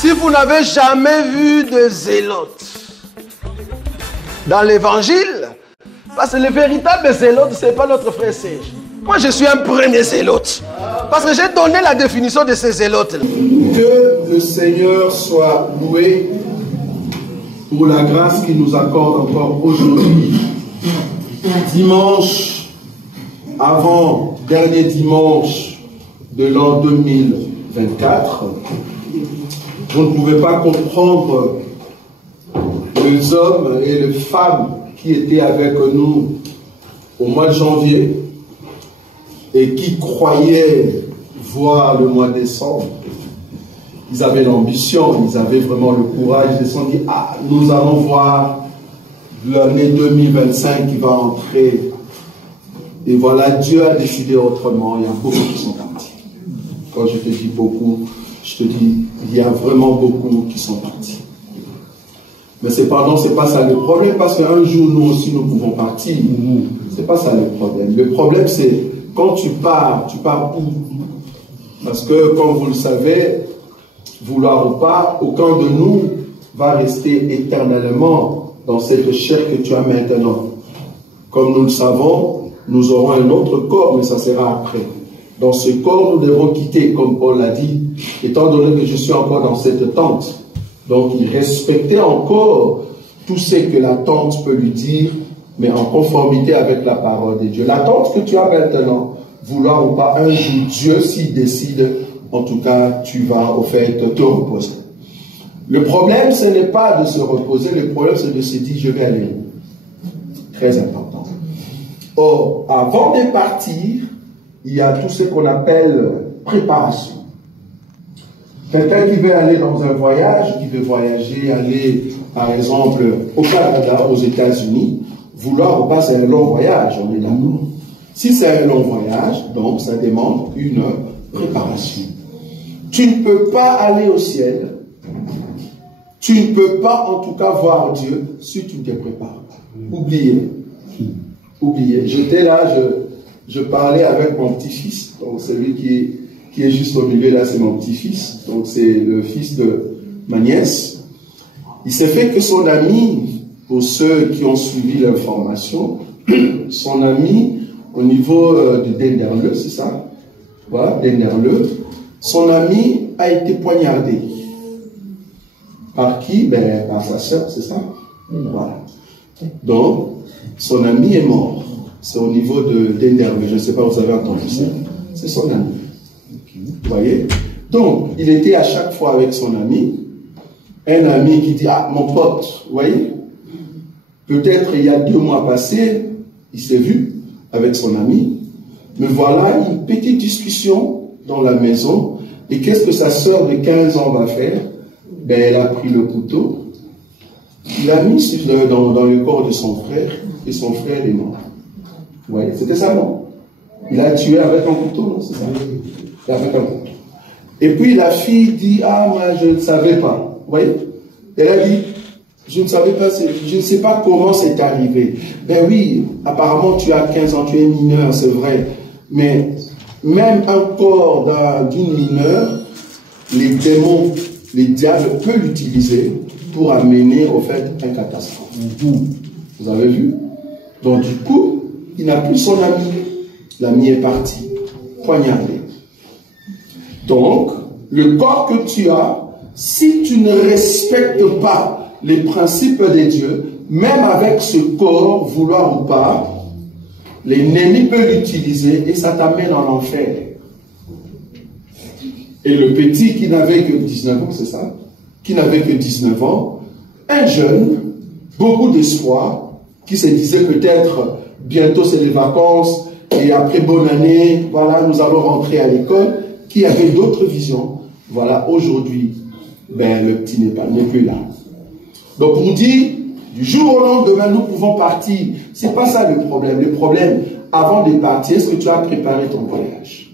Si vous n'avez jamais vu de zélotes dans l'évangile, parce que le véritable zélote, ce n'est pas notre frère Serge. Moi, je suis un premier zélote. Parce que j'ai donné la définition de ces zélotes. Que le Seigneur soit loué pour la grâce qu'il nous accorde encore aujourd'hui. Dimanche, avant dernier dimanche de l'an 2024, vous ne pouvez pas comprendre les hommes et les femmes qui étaient avec nous au mois de janvier et qui croyaient voir le mois de décembre. Ils avaient l'ambition, ils avaient vraiment le courage, ils se sont dit, ah, nous allons voir l'année 2025 qui va entrer. Et voilà, Dieu a décidé autrement. Il y a beaucoup qui sont partis. Quand je te dis beaucoup, je te dis, il y a vraiment beaucoup qui sont partis. Mais cependant, ce n'est pas ça le problème, parce qu'un jour, nous aussi, nous pouvons partir. Ce n'est pas ça le problème. Le problème, c'est quand tu pars où? Parce que, comme vous le savez, vouloir ou pas, aucun de nous va rester éternellement dans cette chair que tu as maintenant. Comme nous le savons, nous aurons un autre corps, mais ça sera après. Dans ce corps, nous devons quitter, comme Paul l'a dit, étant donné que je suis encore dans cette tente. Donc, il respectait encore tout ce que la tente peut lui dire, mais en conformité avec la parole de Dieu. La tente que tu as maintenant, vouloir ou pas, un jour, Dieu s'y décide, en tout cas, tu vas au fait te reposer. Le problème, ce n'est pas de se reposer, le problème, c'est de se dire, je vais aller où? Très important. Or, avant de partir, il y a tout ce qu'on appelle préparation. Quelqu'un qui veut aller dans un voyage, qui veut voyager, aller, par exemple, au Canada, aux États-Unis, vouloir ou pas, c'est un long voyage, on est d'accord. Si c'est un long voyage, donc ça demande une préparation. Tu ne peux pas aller au ciel, tu ne peux pas en tout cas voir Dieu si tu ne te prépares pas. Oubliez. Oubliez. J'étais là, je parlais avec mon petit-fils, donc celui qui est juste au milieu là, c'est mon petit-fils, donc c'est le fils de ma nièce. Il s'est fait que son ami, pour ceux qui ont suivi l'information, son ami au niveau de Denderle, c'est ça? Voilà, Denderle. Son ami a été poignardé. Par qui? Ben, par sa soeur, c'est ça? Voilà. Donc, son ami est mort. C'est au niveau de Denderle. Je ne sais pas, vous avez entendu ça? C'est son ami. Vous voyez? Donc, il était à chaque fois avec son ami. Un ami qui dit, ah, mon pote, vous voyez? Peut-être il y a 2 mois passés, il s'est vu avec son ami. Mais voilà une petite discussion dans la maison. Et qu'est-ce que sa sœur de 15 ans va faire? Ben, elle a pris le couteau. Il l'a mis dans le corps de son frère. Et son frère est mort. Vous voyez? C'était ça, non? Il a tué avec un couteau, non? C'est ça? Avec un couteau. Et puis la fille dit, ah, moi, je ne savais pas. Vous voyez? Elle a dit, je ne savais pas, je ne sais pas comment c'est arrivé. Ben oui, apparemment tu as 15 ans, tu es mineur, c'est vrai. Mais même un corps d'une mineure, les démons, les diables peuvent l'utiliser pour amener au fait un catastrophe. Vous avez vu? Donc du coup, il n'a plus son ami. L'ami est parti, poignardé. Donc, le corps que tu as, si tu ne respectes pas les principes de Dieu, même avec ce corps, vouloir ou pas, l'ennemi peut l'utiliser et ça t'amène en enfer. Et le petit qui n'avait que 19 ans, c'est ça? Qui n'avait que 19 ans, un jeune, beaucoup d'espoir, qui se disait peut-être bientôt c'est les vacances et après bonne année, voilà, nous allons rentrer à l'école, qui avait d'autres visions. Voilà, aujourd'hui, ben, le petit n'est plus là. Donc on dit, du jour au lendemain, nous pouvons partir. Ce n'est pas ça le problème. Le problème, avant de partir, est-ce que tu as préparé ton voyage?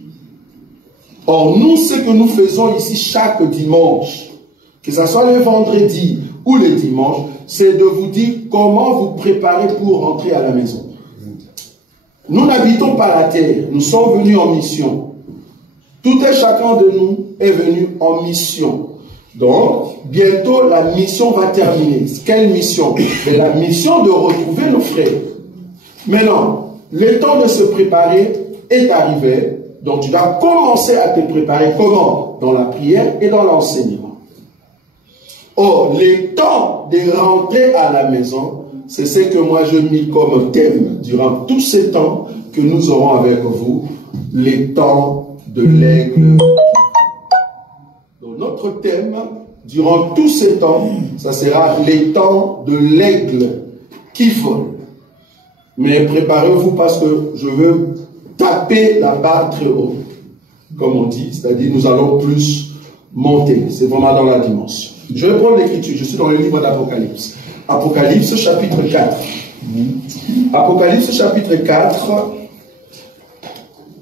Or, nous, ce que nous faisons ici chaque dimanche, que ce soit le vendredi ou le dimanche, c'est de vous dire comment vous préparer pour rentrer à la maison. Nous n'habitons pas la terre, nous sommes venus en mission. Tout et chacun de nous est venu en mission. Donc, bientôt, la mission va terminer. Quelle mission? C'est la mission de retrouver nos frères. Maintenant, le temps de se préparer est arrivé. Donc, tu dois commencer à te préparer. Comment? Dans la prière et dans l'enseignement. Or, le temps de rentrer à la maison, c'est ce que moi je mis comme thème durant tous ces temps que nous aurons avec vous, les temps de l'aigle. Donc, notre thème, durant tous ces temps, ça sera les temps de l'aigle qui vole. Mais préparez-vous parce que je veux taper la barre très haut, comme on dit, c'est-à-dire nous allons plus monter. C'est vraiment dans la dimension. Je vais prendre l'écriture, je suis dans le livre d'Apocalypse. Apocalypse chapitre 4. Apocalypse chapitre 4.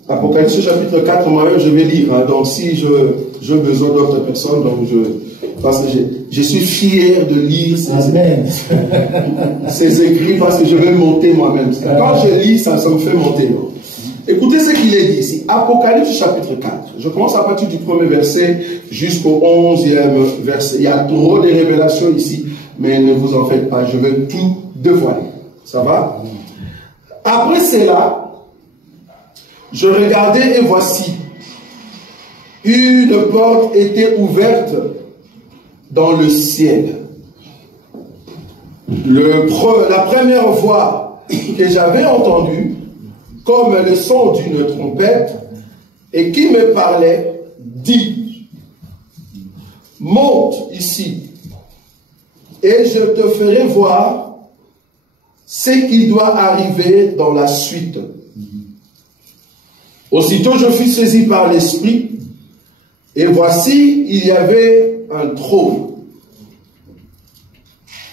Apocalypse chapitre 4, moi-même je vais lire. Hein, donc si j'ai besoin d'autres personnes, donc parce que je suis fier de lire ces écrits parce que je vais monter moi-même. Quand je lis, ça me fait monter. Non? Écoutez ce qu'il est dit ici. Apocalypse chapitre 4. Je commence à partir du premier verset jusqu'au 11e verset. Il y a trop de révélations ici, mais ne vous en faites pas, je vais tout dévoiler. Ça va? Après cela, je regardais et voici, une porte était ouverte dans le ciel. La première voix que j'avais entendue, comme le son d'une trompette, et qui me parlait, dit, monte ici, et je te ferai voir ce qui doit arriver dans la suite. Aussitôt je fus saisi par l'Esprit, et voici, il y avait un trône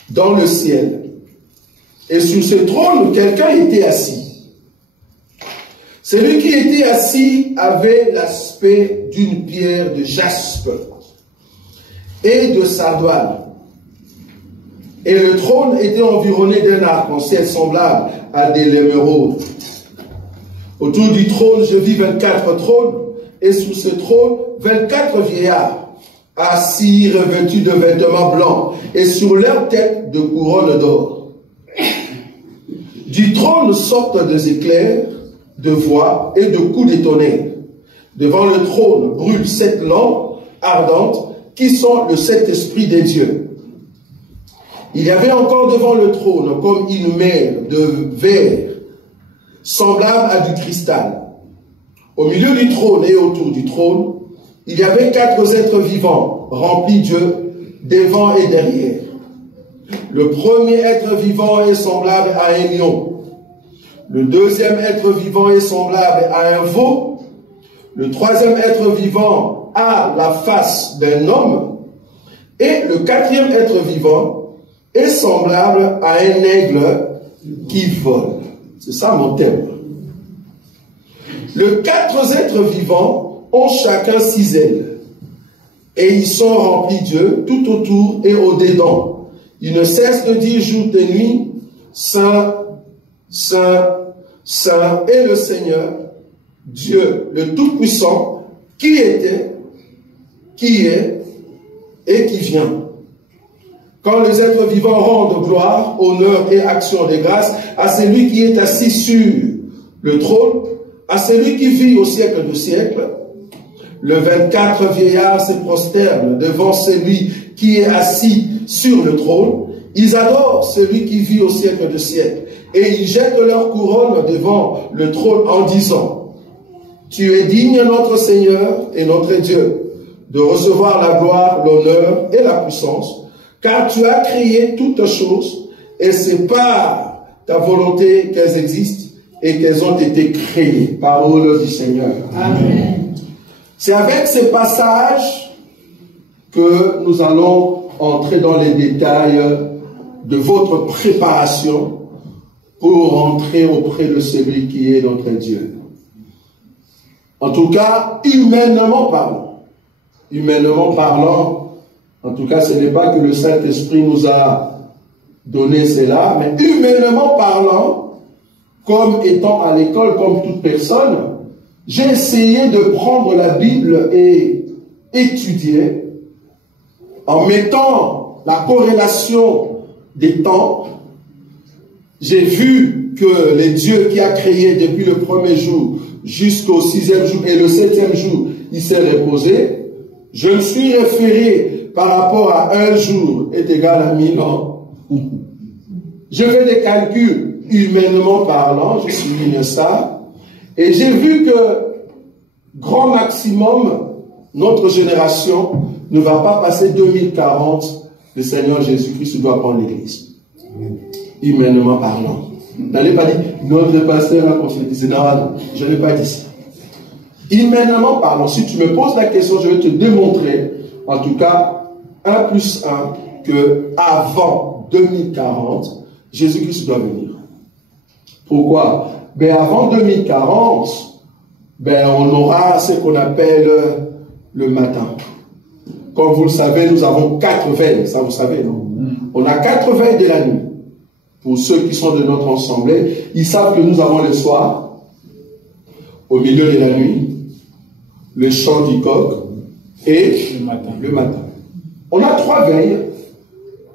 dans le ciel. Et sur ce trône, quelqu'un était assis. Celui qui était assis avait l'aspect d'une pierre de jaspe et de sardoine. Et le trône était environné d'un arc-en-ciel semblable à des émeraudes. Autour du trône, je vis 24 trônes, et sous ce trône, 24 vieillards, assis, revêtus de vêtements blancs, et sur leur tête de couronnes d'or. Du trône sortent des éclairs, de voix et de coups de tonnerre. Devant le trône brûlent 7 lampes ardentes, qui sont le 7 esprits des dieux. Il y avait encore devant le trône, comme une mer de verre, semblable à du cristal. Au milieu du trône et autour du trône, il y avait 4 êtres vivants, remplis d'yeux, devant et derrière. Le premier être vivant est semblable à un lion. Le deuxième être vivant est semblable à un veau. Le troisième être vivant a la face d'un homme. Et le quatrième être vivant est semblable à un aigle qui vole. C'est ça mon thème. Les 4 êtres vivants ont chacun 6 ailes. Et ils sont remplis d'yeux tout autour et au-dedans. Ils ne cessent de dire jour et nuit, Saint, Saint, Saint est le Seigneur, Dieu le Tout-Puissant, qui était, qui est et qui vient. Quand les êtres vivants rendent gloire, honneur et action de grâce à celui qui est assis sur le trône, à celui qui vit au siècle de siècles, le 24 vieillards se prosternent devant celui qui est assis sur le trône. Ils adorent celui qui vit au siècle de siècles. Et ils jettent leur couronne devant le trône en disant, tu es digne, notre Seigneur et notre Dieu, de recevoir la gloire, l'honneur et la puissance, car tu as créé toutes choses, et c'est par ta volonté qu'elles existent et qu'elles ont été créées. Parole du Seigneur. Amen. C'est avec ces passages que nous allons entrer dans les détails de votre préparation pour entrer auprès de celui qui est notre Dieu. En tout cas, humainement parlant, en tout cas, ce n'est pas que le Saint-Esprit nous a donné cela, mais humainement parlant, comme étant à l'école, comme toute personne, j'ai essayé de prendre la Bible et étudier en mettant la corrélation des temps, j'ai vu que les dieux qui a créé depuis le premier jour jusqu'au 6e jour et le 7e jour, il s'est reposé. Je me suis référé par rapport à un jour est égal à 1000 ans. Je fais des calculs humainement parlant, je suis une star, et j'ai vu que grand maximum, notre génération ne va pas passer 2040, le Seigneur Jésus-Christ doit prendre l'Église. Humainement parlant. N'allez pas dire, notre pasteur a prophétisé. Non, je n'ai pas dit ça. Humainement parlant, si tu me poses la question, je vais te démontrer, en tout cas, 1 plus 1, que avant 2040, Jésus-Christ doit venir. Pourquoi? Ben avant 2040, ben on aura ce qu'on appelle le matin. Comme vous le savez, nous avons 4 veilles, ça vous savez, non? On a 4 veilles de la nuit. Pour ceux qui sont de notre assemblée, ils savent que nous avons le soir, au milieu de la nuit, le chant du coq et le matin. On a 3 veilles,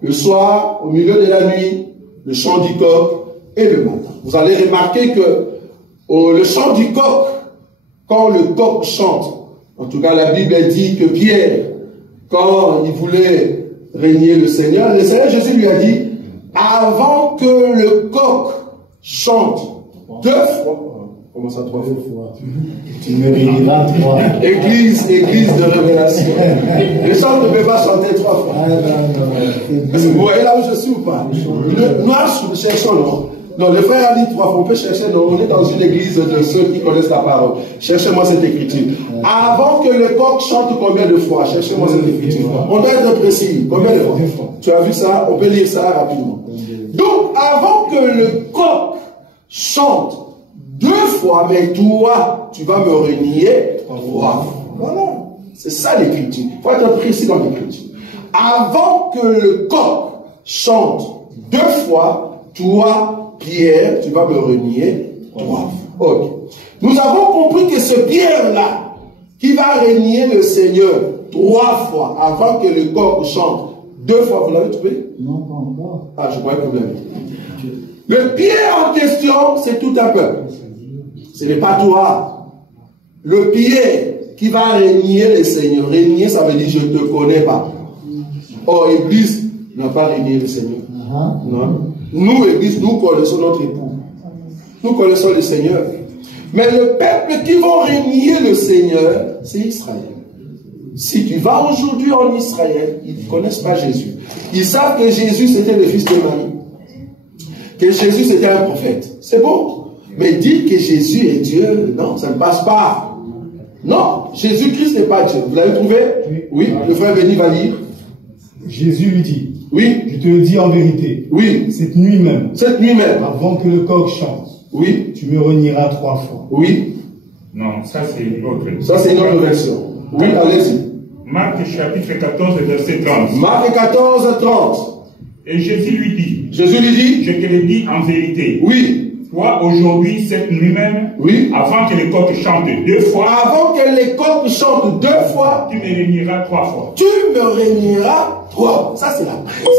le soir, au milieu de la nuit, le chant du coq et le matin. Vous allez remarquer que le chant du coq, quand le coq chante, en tout cas la Bible dit que Pierre, quand il voulait régner le Seigneur Jésus lui a dit, avant que le coq chante 2 fois, comment ça 3 fois? Tu me réuniras 3. Église de révélation. Les chants ne peuvent pas chanter 3 fois. Parce que vous voyez là où je suis ou pas? Nous cherchons, non? Non, le frère a dit 3 fois. On peut chercher, non, on est dans une église de ceux qui connaissent la parole. Cherchez-moi cette écriture. Avant que le coq chante combien de fois? Cherchez-moi cette écriture. On doit être précis. Combien de fois? Tu as vu ça? On peut lire ça rapidement. Donc, avant que le coq chante 2 fois, mais toi, tu vas me renier 3 fois. Voilà. C'est ça l'écriture. Il faut être précis dans l'écriture. Avant que le coq chante 2 fois, toi, Pierre, tu vas me renier 3 fois. Ok. Nous avons compris que ce Pierre-là, qui va renier le Seigneur 3 fois avant que le coq chante 2 fois, vous l'avez trouvé? Non, pas encore. Ah, je croyais que vous l'avez. Le Pierre en question, c'est tout un peuple. Ce n'est pas toi. Le Pierre qui va régner le Seigneur. Régner, ça veut dire je ne te connais pas. Or, Église n'a pas régné le Seigneur. Non. Nous, Église, nous connaissons notre époux. Nous connaissons le Seigneur. Mais le peuple qui va régner le Seigneur, c'est Israël. Si tu vas aujourd'hui en Israël, ils ne connaissent pas Jésus. Ils savent que Jésus c'était le fils de Marie. Que Jésus c'était un prophète. C'est bon. Mais dire que Jésus est Dieu, non, ça ne passe pas. Non, Jésus-Christ n'est pas Dieu. Vous l'avez trouvé? Oui. Le frère Béni va lire. Jésus lui dit, oui, je te le dis en vérité, oui, cette nuit même, avant que le coq chante, oui, tu me renieras 3 fois. Oui. Non, ça c'est l'autre. Ça c'est une autre version. Oui, allez-y. Marc chapitre 14, verset 30. Marc 14, 30. Et Jésus lui dit, je te le dis en vérité. Oui. Toi, aujourd'hui, cette nuit même, oui, avant que les coqs chantent 2 fois, avant que les coqs chantent 2 fois, tu me réuniras 3 fois. Tu me réuniras 3 fois. Ça, c'est la précision.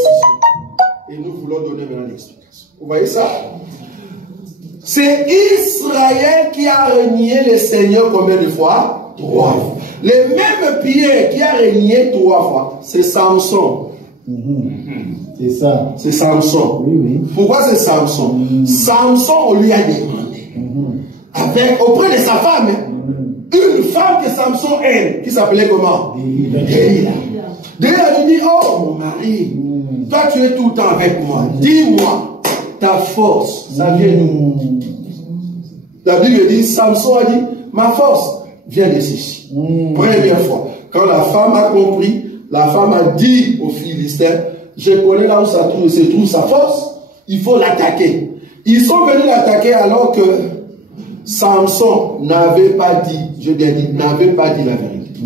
Et nous voulons donner maintenant l'explication. Vous voyez ça? C'est Israël qui a régné le Seigneur combien de fois? 3 fois. Le même Pierre qui a régné 3 fois, c'est Samson. C'est ça. C'est Samson. Oui, oui. Pourquoi c'est Samson? Samson, on lui a demandé, auprès de sa femme, une femme que Samson aime, qui s'appelait comment? Delilah. Delilah lui dit, oh mon mari, toi tu es tout le temps avec moi. Dis-moi, ta force, ça vient d'où? La Bible dit, Samson a dit, ma force vient de ceci. Première fois. Quand la femme a compris, la femme a dit aux Philistins, je connais là où se trouve sa force, il faut l'attaquer. Ils sont venus l'attaquer alors que Samson n'avait pas dit, je bien dit, n'avait pas dit la vérité.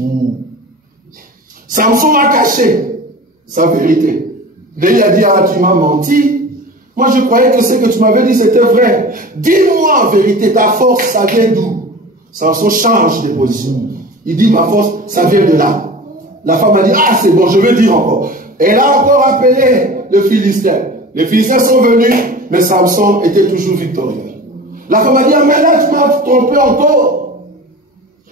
Samson a caché sa vérité. Il a dit, ah, tu m'as menti. Moi, je croyais que ce que tu m'avais dit, c'était vrai. Dis-moi en vérité, ta force, ça vient d'où? Samson change de position. Il dit, ma force, ça vient de là. La femme a dit, ah c'est bon, je veux dire encore. Elle a encore appelé le Philistin. Les Philistins sont venus, mais Samson était toujours victorieux. La femme a dit, ah mais là tu m'as trompé encore.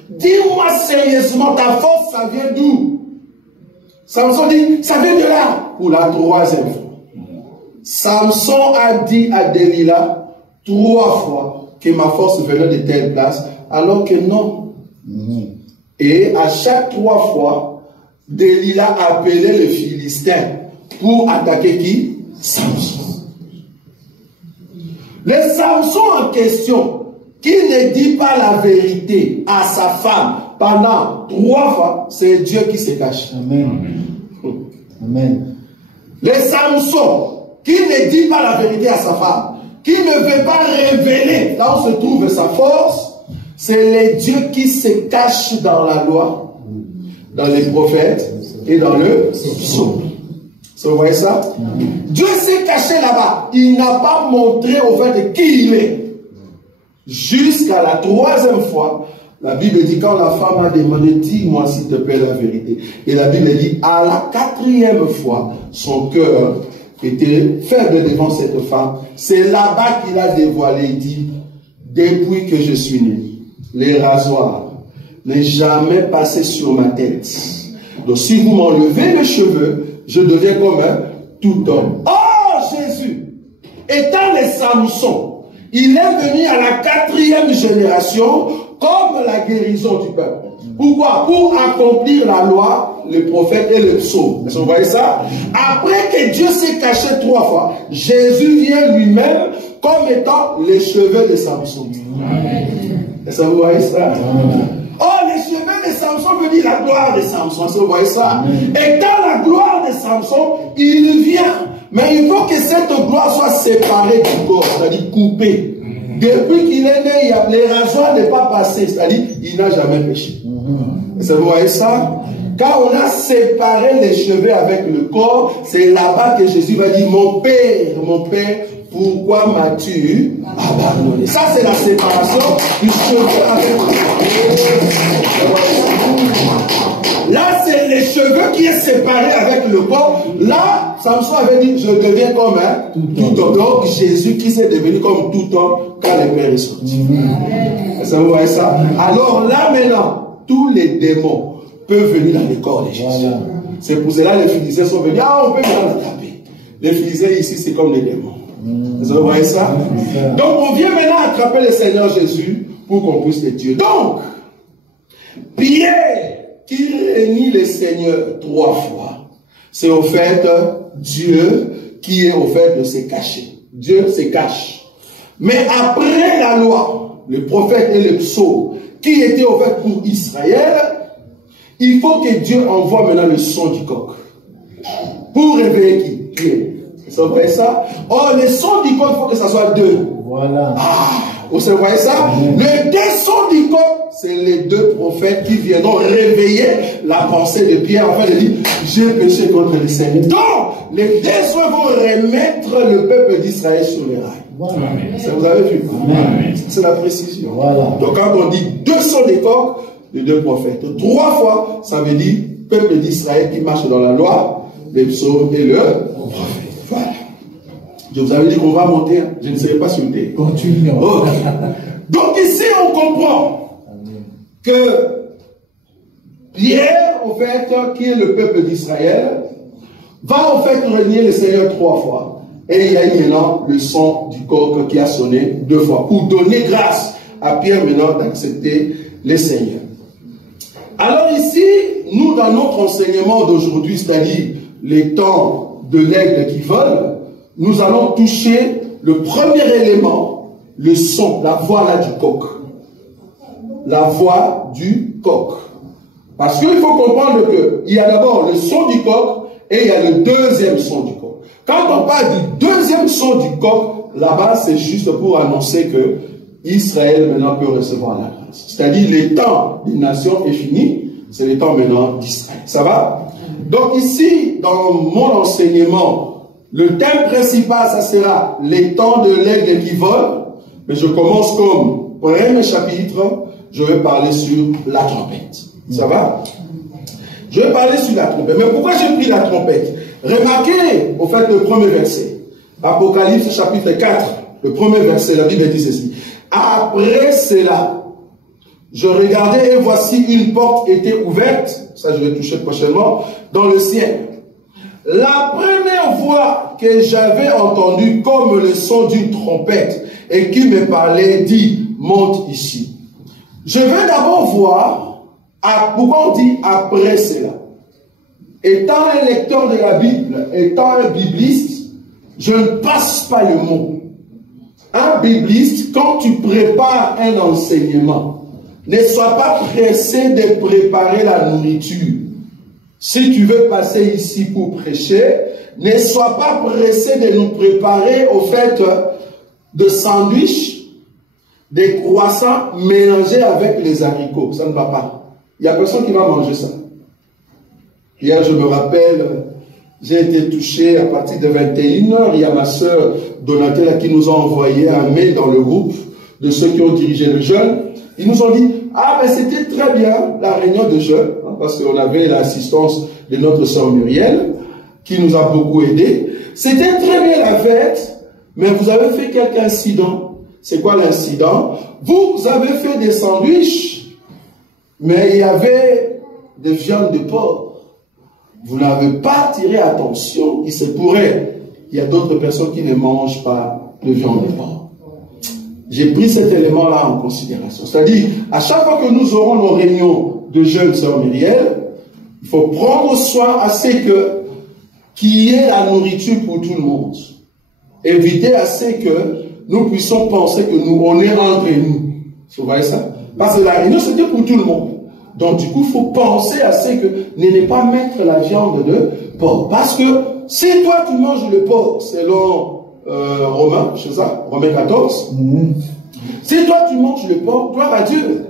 Dis-moi sérieusement, ta force, ça vient d'où? Samson dit, ça vient de là. Pour la troisième fois. Samson a dit à Delilah 3 fois que ma force venait de telle place, alors que non. Et à chaque 3 fois, Delilah appelait le Philistin pour attaquer qui? Samson. Le Samson en question, qui ne dit pas la vérité à sa femme pendant 3 fois, c'est Dieu qui se cache. Amen. Amen. Le Samson, qui ne dit pas la vérité à sa femme, qui ne veut pas révéler là où se trouve sa force, c'est le Dieu qui se cache dans la loi, dans les prophètes et dans le psaume. Vous voyez ça? Dieu s'est caché là-bas. Il n'a pas montré au fait qui il est. Jusqu'à la 3e fois, la Bible dit, quand la femme a demandé, dis-moi s'il te plaît la vérité. Et la Bible dit, à la 4e fois, son cœur était faible devant cette femme. C'est là-bas qu'il a dévoilé. Il dit, depuis que je suis né, les rasoirs n'est jamais passé sur ma tête. Donc si vous m'enlevez les cheveux, je deviens comme un tout homme. Oh Jésus, étant le Samson, il est venu à la 4e génération comme la guérison du peuple. Pourquoi? Pour accomplir la loi, le prophète et le psaume. Vous voyez ça? Après que Dieu s'est caché 3 fois, Jésus vient lui-même comme étant les cheveux de Samson. Est-ce que vous voyez ça? Oh, les cheveux de Samson veut dire la gloire de Samson. Est-ce que vous voyez ça? Et dans la gloire de Samson, il vient. Mais il faut que cette gloire soit séparée du corps, c'est-à-dire coupée. Depuis qu'il est né, les rasoirs n'est pas passé, c'est-à-dire il n'a jamais péché. Est-ce que vous voyez ça? Quand on a séparé les cheveux avec le corps, c'est là-bas que Jésus va dire, mon Père, pourquoi m'as-tu abandonné? Ça, c'est la séparation du cheveu avec le corps. Là, c'est les cheveux qui est séparé avec le corps. Là, Samson avait dit, je deviens comme un tout homme. Donc, Jésus qui s'est devenu comme tout homme quand le Père est sorti. Est-ce que vous voyez ça? Alors là, maintenant, tous les démons peuvent venir dans le corps de Jésus. C'est pour cela que les Philistins sont venus. Ah, on peut bien l'attraper. Les Philistins ici, c'est comme les démons. Vous voyez ça? Donc, on vient maintenant attraper le Seigneur Jésus pour qu'on puisse le tuer. Donc, Pierre, qui réunit le Seigneur 3 fois, c'est au fait Dieu qui est au fait de se cacher. Dieu se cache. Mais après la loi, le prophète et le psaume, qui était au fait pour Israël, il faut que Dieu envoie maintenant le son du coq. Pour réveiller qui? Pierre. Vous voyez ça? Oh, le son du coq, il faut que ça soit 2. Voilà. Ah, vous voyez ça? Les 2 sons du coq, c'est les 2 prophètes qui viendront réveiller la pensée de Pierre, afin de dire, j'ai péché contre le Seigneur. Donc, les 2 sons vont remettre le peuple d'Israël sur les rails. Voilà. Ça, vous avez vu? C'est la précision. Voilà. Donc, quand on dit 2 sons des coqs, les 2 prophètes. 3 fois, ça veut dire peuple d'Israël qui marche dans la loi, les psaumes et le prophète. Voilà. Je vous avais dit qu'on va monter, je ne serai pas sur le thé. Continuons. Okay. Donc ici, on comprend que Pierre, au fait, qui est le peuple d'Israël, va au fait renier le Seigneur 3 fois. Et il y a maintenant le son du coq qui a sonné 2 fois pour donner grâce à Pierre maintenant d'accepter le Seigneur. Alors ici, nous dans notre enseignement d'aujourd'hui, c'est-à-dire les temps de l'aigle qui vole, nous allons toucher le premier élément, le son, la voix là du coq. La voix du coq. Parce qu'il faut comprendre qu'il y a d'abord le son du coq et il y a le deuxième son du coq. Quand on parle du deuxième son du coq, là-bas c'est juste pour annoncer que Israël maintenant peut recevoir la grâce. C'est-à-dire le temps des nations est fini, c'est le temps maintenant d'Israël. Ça va? Donc ici, dans mon enseignement, le thème principal, ça sera les temps de l'aigle qui vole. Mais je commence comme premier chapitre, je vais parler sur la trompette. Ça va? Je vais parler sur la trompette. Mais pourquoi j'ai pris la trompette? Remarquez, au fait, le premier verset. Apocalypse chapitre 4, le premier verset, la Bible dit ceci. Après cela, je regardais et voici une porte était ouverte, ça je vais toucher prochainement, dans le ciel. La première voix que j'avais entendue comme le son d'une trompette et qui me parlait dit, monte ici. Je vais d'abord voir, pourquoi on dit après cela. Étant un lecteur de la Bible, étant un bibliste, je ne passe pas le mot. Un bibliste, quand tu prépares un enseignement, ne sois pas pressé de préparer la nourriture. Si tu veux passer ici pour prêcher, ne sois pas pressé de nous préparer au fait de sandwichs, des croissants mélangés avec les haricots. Ça ne va pas. Il n'y a personne qui va manger ça. Hier, je me rappelle, j'ai été touché à partir de 21h. Il y a ma soeur Donatella qui nous a envoyé un mail dans le groupe de ceux qui ont dirigé le jeûne. Ils nous ont dit, ah ben c'était très bien la réunion de jeûne, hein, parce qu'on avait l'assistance de notre sœur Muriel, qui nous a beaucoup aidés. C'était très bien la fête, mais vous avez fait quelques incidents. C'est quoi l'incident? Vous avez fait des sandwichs, mais il y avait des viandes de porc. Vous n'avez pas tiré attention, il se pourrait. Il y a d'autres personnes qui ne mangent pas de viande de porc. J'ai pris cet élément-là en considération. C'est-à-dire, à chaque fois que nous aurons nos réunions de jeunes sœurs Myriel, il faut prendre soin à ce qu'il y ait la nourriture pour tout le monde. Éviter à ce que nous puissions penser que nous, on est entre nous. Vous voyez ça? Parce que la réunion, c'était pour tout le monde. Donc, du coup, il faut penser à ce que ne pas mettre la viande de porc. Parce que si toi, tu manges le porc, selon Romains, c'est ça, Romains 14. Si toi, tu manges le porc, gloire à Dieu,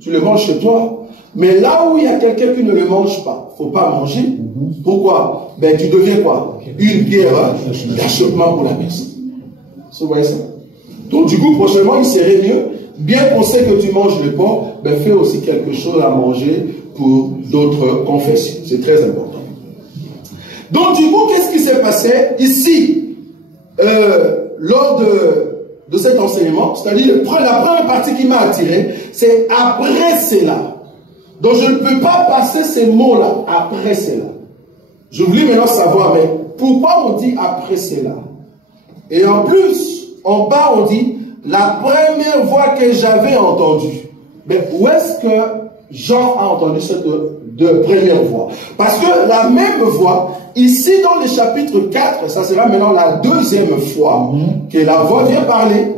tu le manges chez toi. Mais là où il y a quelqu'un qui ne le mange pas, il ne faut pas manger. Pourquoi? Ben, tu deviens quoi? Une pierre d'achoppement pour la personne. Vous voyez ça? Donc, du coup, prochainement, il serait mieux, bien qu'on sait que tu manges le porc, ben, fais aussi quelque chose à manger pour d'autres confessions. C'est très important. Donc, du coup, qu'est-ce qui s'est passé ici, lors de cet enseignement? C'est-à-dire, la première partie qui m'a attiré, c'est après cela. Donc, je ne peux pas passer ces mots-là, après cela. Je voulais maintenant savoir, mais pourquoi on dit après cela? Et en plus, en bas, on dit, la première voix que j'avais entendue. Mais où est-ce que Jean a entendu cette première voix? Parce que la même voix, ici dans le chapitre 4, ça sera maintenant la deuxième fois que la voix vient parler.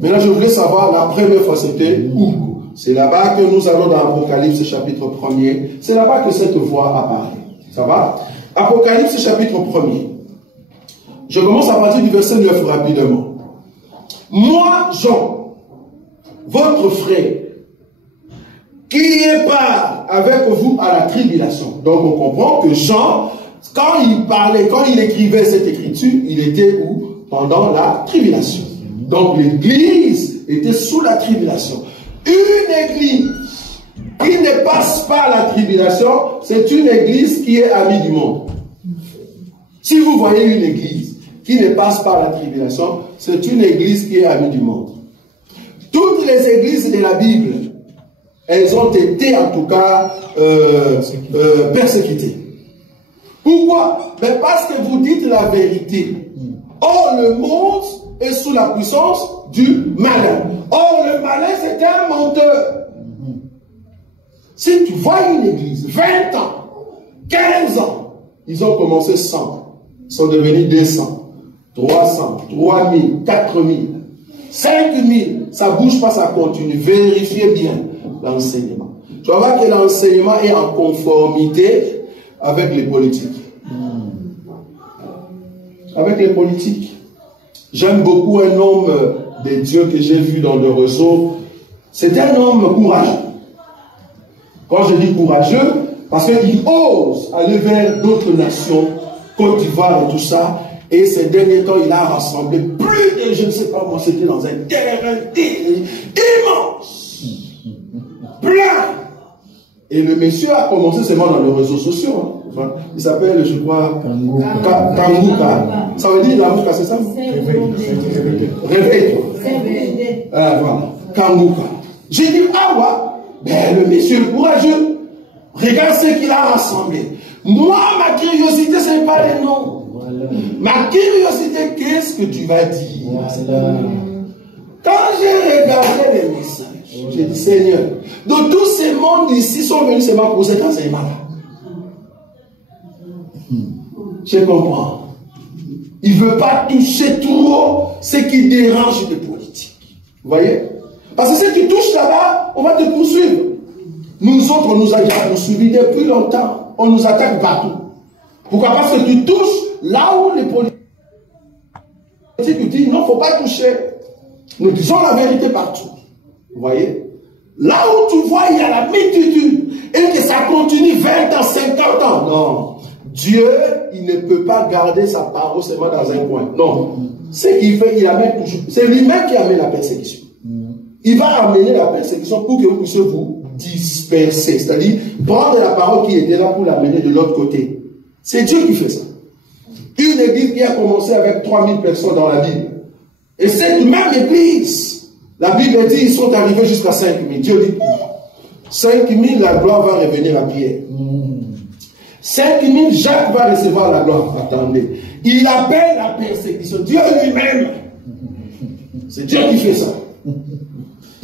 Maintenant, je voulais savoir, la première fois, c'était où? C'est là-bas que nous allons dans Apocalypse chapitre 1er. C'est là-bas que cette voix apparaît. Ça va? Apocalypse chapitre 1er. Je commence à partir du verset 9 rapidement. Moi, Jean, votre frère, qui est part avec vous à la tribulation. Donc on comprend que Jean, quand il parlait, quand il écrivait cette écriture, il était où? Pendant la tribulation. Donc l'église était sous la tribulation. Une église qui ne passe pas la tribulation, c'est une église qui est amie du monde. Si vous voyez une église qui ne passe pas la tribulation, c'est une église qui est amie du monde. Toutes les églises de la Bible, elles ont été en tout cas persécutées. Pourquoi? Ben parce que vous dites la vérité. Or, le monde est sous la puissance du malin. Or, le malin, c'est un menteur. Si tu vois une église, 20 ans, 15 ans, ils ont commencé 100, ils sont devenus 200, 300, 3000, 4000, 5000, ça ne bouge pas, ça continue. Vérifiez bien l'enseignement. Tu vas voir que l'enseignement est en conformité avec les politiques. Avec les politiques. J'aime beaucoup un homme de Dieu que j'ai vu dans le réseau. C'est un homme courageux. Quand je dis courageux, parce qu'il ose aller vers d'autres nations, Côte d'Ivoire et tout ça. Et ces derniers temps, il a rassemblé plus de, je ne sais pas moi, c'était dans un terrain immense, plein. Et le monsieur a commencé seulement dans les réseaux sociaux. Hein. Enfin, il s'appelle, je crois, Kanguka. Ça veut dire Kanguka, c'est ça? Réveille. Voilà. Kanguka. J'ai dit, ah ouais, ben, le monsieur courageux, regarde ce qu'il a rassemblé. Moi, ma curiosité, ce n'est pas les noms. Voilà. Ma curiosité, qu'est-ce que tu vas dire? Voilà. Quand j'ai regardé les messages, j'ai dit, Seigneur, de tous ces mondes ici sont venus seulement pour cet enseignement-là. Je comprends. Il ne veut pas toucher trop ce qui dérange les politiques. Vous voyez? Parce que si tu touches là-bas, on va te poursuivre. Nous autres, on nous a déjà poursuivis depuis longtemps. On nous attaque partout. Pourquoi? Parce que tu touches là où les politiques disent non, il ne faut pas toucher. Nous disons la vérité partout. Vous voyez? Là où tu vois, il y a la multitude et que ça continue 20 ans, 50 ans. Non. Dieu, il ne peut pas garder sa parole seulement dans un coin. Non. Ce qu'il fait, il amène toujours. C'est lui-même qui amène la persécution. Il va amener la persécution pour que vous puissiez vous disperser. C'est-à-dire, prendre la parole qui était là pour l'amener de l'autre côté. C'est Dieu qui fait ça. Une église qui a commencé avec 3000 personnes dans la Bible. Et cette même église, la Bible dit, ils sont arrivés jusqu'à 5000. Dieu dit, 5000, la gloire va revenir à Pierre. 5000, Jacques va recevoir la gloire. Attendez. Il appelle la persécution. Dieu lui-même. C'est Dieu qui fait ça.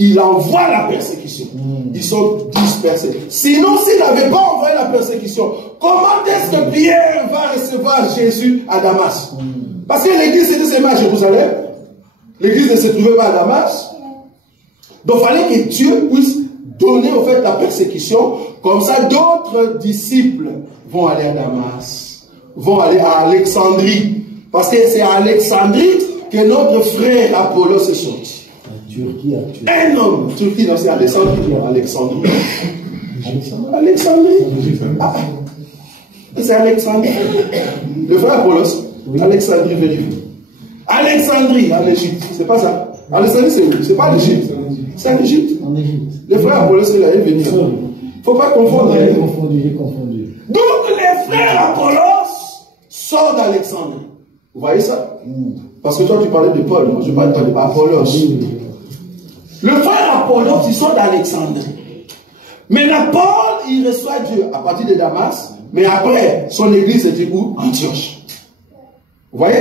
Il envoie la persécution. Ils sont dispersés. Sinon, s'il n'avait pas envoyé la persécution, comment est-ce que Pierre va recevoir Jésus à Damas? Parce que l'église était seulement à Jérusalem. L'église ne se trouvait pas à Damas. Donc, il fallait que Dieu puisse donner au fait la persécution. Comme ça, d'autres disciples vont aller à Damas, vont aller à Alexandrie. Parce que c'est à Alexandrie que notre frère Apollos est sorti. Turquie actuelle. Un homme, Turquie, non, c'est Alexandrie. Alexandrie. Alexandrie. Ah, c'est Alexandrie. Le frère Apollos, oui. Alexandrie, vérifie. Alexandrie, en Égypte. C'est pas ça. Alexandrie, c'est où? C'est pas l'Égypte. C'est en Égypte. En Égypte. Le frère Apollos, il est venu. Il ne faut pas confondre. J'ai confondu. Donc, les frères Apollos sortent d'Alexandrie. Vous voyez ça? Parce que toi, tu parlais de Paul. Moi, je parle de Apollos. Le frère Apollos, il sort d'Alexandrie. Maintenant, Paul, il reçoit Dieu à partir de Damas. Mais après, son église était où? Antioche. Vous voyez?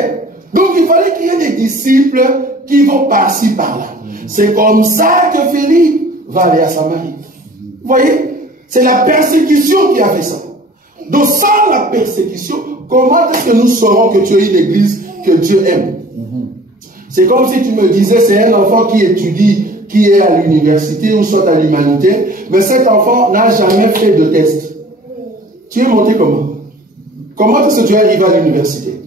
Donc, il fallait qu'il y ait des disciples qui vont par-ci, par-là. C'est comme ça que Philippe va aller à Samarie. Vous voyez? C'est la persécution qui a fait ça. Donc, sans la persécution, comment est-ce que nous saurons que tu es une église que Dieu aime? C'est comme si tu me disais, c'est un enfant qui étudie, qui est à l'université ou soit à l'humanité, mais cet enfant n'a jamais fait de test. Tu es monté comment? Comment est-ce que tu es arrivé à l'université?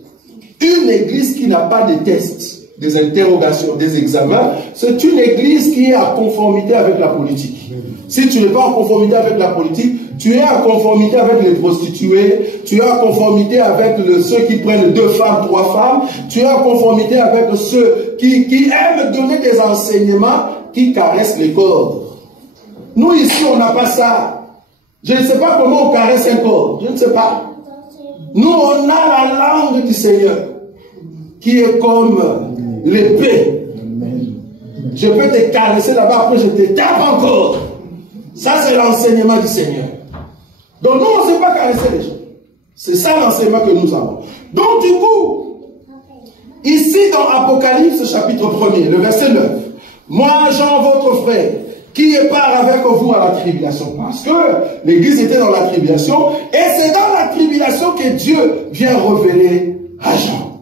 Une église qui n'a pas de tests, des interrogations, des examens, c'est une église qui est en conformité avec la politique. Si tu n'es pas en conformité avec la politique, tu es en conformité avec les prostituées, tu es en conformité avec ceux qui prennent 2 femmes, 3 femmes, tu es en conformité avec ceux qui aiment donner des enseignements qui caressent les cordes. Nous ici, on n'a pas ça. Je ne sais pas comment on caresse un corps, je ne sais pas. Nous, on a la langue du Seigneur, qui est comme l'épée. Je peux te caresser là-bas, après je te tape encore. Ça, c'est l'enseignement du Seigneur. Donc, nous, on ne sait pas caresser les gens. C'est ça l'enseignement que nous avons. Donc, du coup, ici dans Apocalypse, chapitre 1er, le verset 9, moi, Jean, votre frère, qui est part avec vous à la tribulation. Parce que l'église était dans la tribulation, et c'est dans la tribulation que Dieu vient révéler à Jean.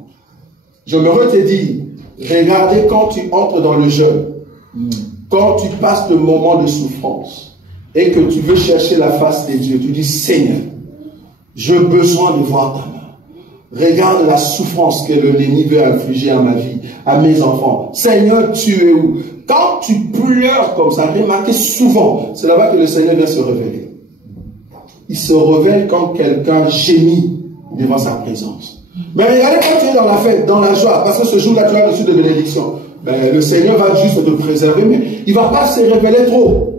Je me te dire, regardez quand tu entres dans le jeûne, quand tu passes le moment de souffrance, et que tu veux chercher la face de Dieu, tu dis, Seigneur, j'ai besoin de voir ta main. Regarde la souffrance que l'ennemi veut infliger à ma vie, à mes enfants. Seigneur, tu es où? Quand tu pleures comme ça, remarquez souvent, c'est là-bas que le Seigneur vient se révéler. Il se révèle quand quelqu'un gémit devant sa présence. Mais regardez quand tu es dans la fête, dans la joie, parce que ce jour-là, tu as reçu des bénédictions. Ben, le Seigneur va juste te préserver, mais il ne va pas se révéler trop.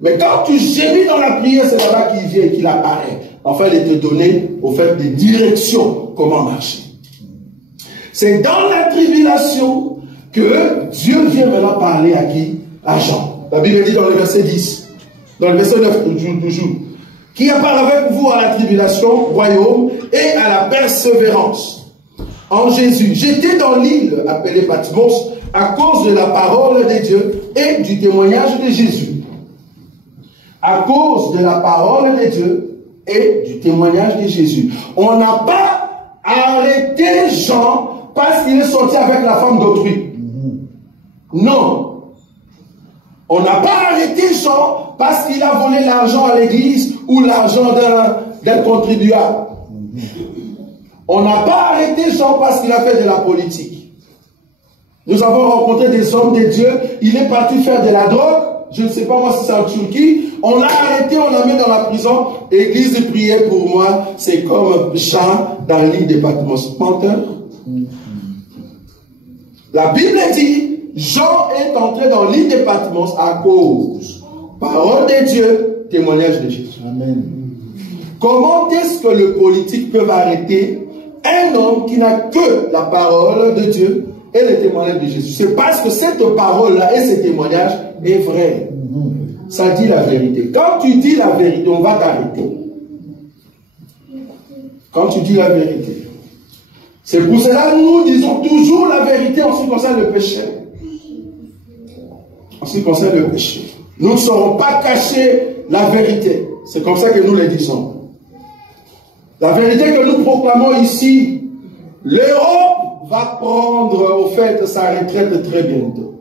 Mais quand tu gémis dans la prière, c'est là-bas qu'il vient et qu'il apparaît. Enfin, il te donner, au fait, des directions, comment marcher. C'est dans la tribulation que Dieu vient maintenant parler à qui? À Jean. La Bible dit dans le verset 10, dans le verset 9, toujours, qui apparaît avec vous à la tribulation, royaume, et à la persévérance en Jésus. J'étais dans l'île appelée Patmos à cause de la parole de Dieu et du témoignage de Jésus. À cause de la parole de Dieu et du témoignage de Jésus. On n'a pas arrêté Jean parce qu'il est sorti avec la femme d'autrui. Non. On n'a pas arrêté Jean parce qu'il a volé l'argent à l'église ou l'argent d'un contribuable. On n'a pas arrêté Jean parce qu'il a fait de la politique. Nous avons rencontré des hommes de Dieu. Il est parti faire de la drogue. Je ne sais pas moi si c'est en Turquie. On l'a arrêté, on l'a mis dans la prison. Église de prière pour moi, c'est comme Jean dans l'île de Patmos. Menteur. La Bible dit, Jean est entré dans l'île de Patmos à cause, parole de Dieu, témoignage de Jésus. Amen. Comment est-ce que le politique peut arrêter un homme qui n'a que la parole de Dieu et le témoignage de Jésus? C'est parce que cette parole-là et ce témoignage est vrai. Ça dit la vérité. Quand tu dis la vérité, on va t'arrêter. Quand tu dis la vérité. C'est pour cela que nous disons toujours la vérité en ce qui concerne le péché. En ce qui concerne le péché. Nous ne saurons pas cacher la vérité. C'est comme ça que nous le disons. La vérité que nous proclamons ici, l'Europe va prendre au fait sa retraite très bientôt.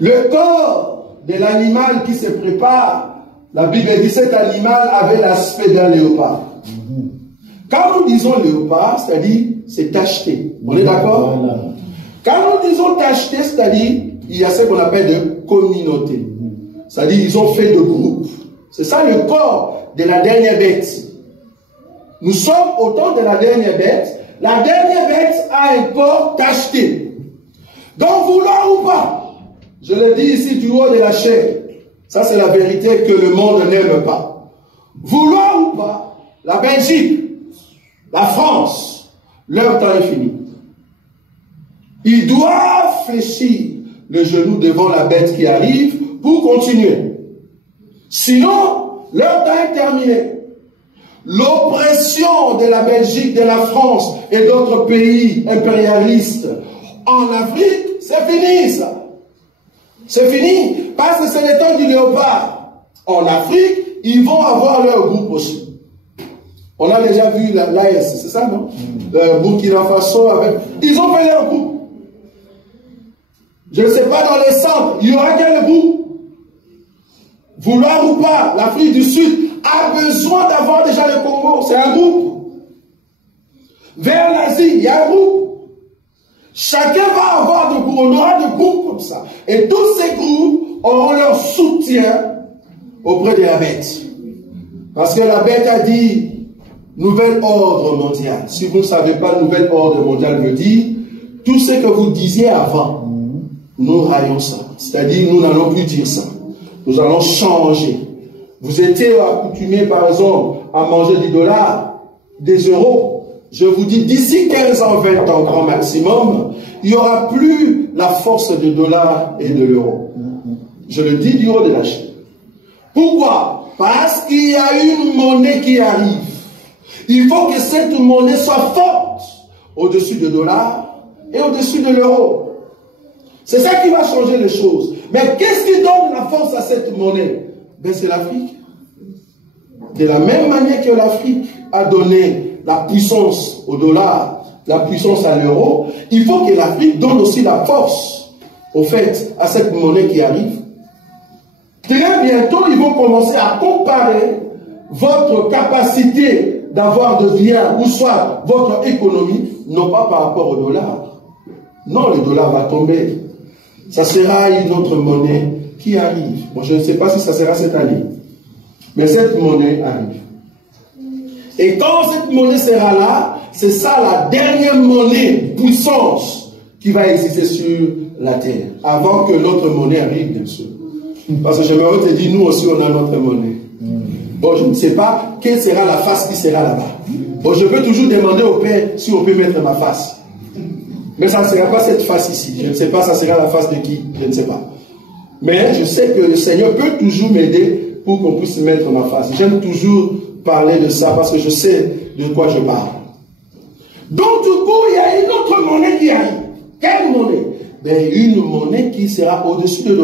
Le corps de l'animal qui se prépare, la Bible dit cet animal avait l'aspect d'un léopard. Quand nous disons léopard, c'est-à-dire c'est tacheté. On est d'accord? Voilà. Quand nous disons tacheté, c'est-à-dire il y a ce qu'on appelle de communauté. C'est-à-dire ils ont fait de groupes. C'est ça le corps de la dernière bête. Nous sommes au temps de la dernière bête. La dernière bête a un corps tacheté. Donc vouloir ou pas, je le dis ici du haut de la chair, ça c'est la vérité que le monde n'aime pas. Vouloir ou pas, la Belgique, la France, leur temps est fini. Ils doivent fléchir le genou devant la bête qui arrive pour continuer. Sinon, leur temps est terminé. L'oppression de la Belgique, de la France et d'autres pays impérialistes en Afrique, c'est fini ça. C'est fini. Parce que c'est le temps du léopard. En Afrique, ils vont avoir leur groupe aussi. On a déjà vu l'AS, c'est ça, non? Le Burkina Faso avec... Ils ont fait leur groupe. Je ne sais pas, dans les centres, il y aura quel groupe? Vouloir ou pas, l'Afrique du Sud a besoin d'avoir déjà le Congo. C'est un groupe. Vers l'Asie, il y a un groupe. Chacun va avoir de groupes. On aura des groupes comme ça. Et tous ces groupes auront leur soutien auprès de la bête. Parce que la bête a dit nouvel ordre mondial. Si vous ne savez pas, nouvel ordre mondial veut dire tout ce que vous disiez avant, nous raillons ça. C'est-à-dire, nous n'allons plus dire ça. Nous allons changer. Vous étiez accoutumés, par exemple, à manger des dollars, des euros. Je vous dis, d'ici 15 ans, 20 ans, grand maximum, il n'y aura plus la force du dollar et de l'euro. Je le dis du haut de la chaîne. Pourquoi? Parce qu'il y a une monnaie qui arrive. Il faut que cette monnaie soit forte au-dessus du dollar et au-dessus de l'euro. C'est ça qui va changer les choses. Mais qu'est-ce qui donne la force à cette monnaie? Ben, c'est l'Afrique. De la même manière que l'Afrique a donné la puissance au dollar, la puissance à l'euro, il faut que l'Afrique donne aussi la force, au fait, à cette monnaie qui arrive. Très bientôt, ils vont commencer à comparer votre capacité d'avoir de biens, ou soit votre économie, non pas par rapport au dollar. Non, le dollar va tomber. Ça sera une autre monnaie qui arrive. Bon, je ne sais pas si ça sera cette année. Mais cette monnaie arrive. Et quand cette monnaie sera là, c'est ça la dernière monnaie, puissance, qui va exister sur la terre. Avant que notre monnaie arrive, bien sûr. Parce que j'aimerais te dire, nous aussi, on a notre monnaie. Bon, je ne sais pas quelle sera la face qui sera là-bas. Bon, je peux toujours demander au Père si on peut mettre ma face. Mais ça ne sera pas cette face ici. Je ne sais pas, ça sera la face de qui. Je ne sais pas. Mais je sais que le Seigneur peut toujours m'aider pour qu'on puisse mettre ma face. J'aime toujours parler de ça parce que je sais de quoi je parle. Donc, du coup, il y a une autre monnaie qui arrive. Quelle monnaie? Ben, une monnaie qui sera au-dessus de $,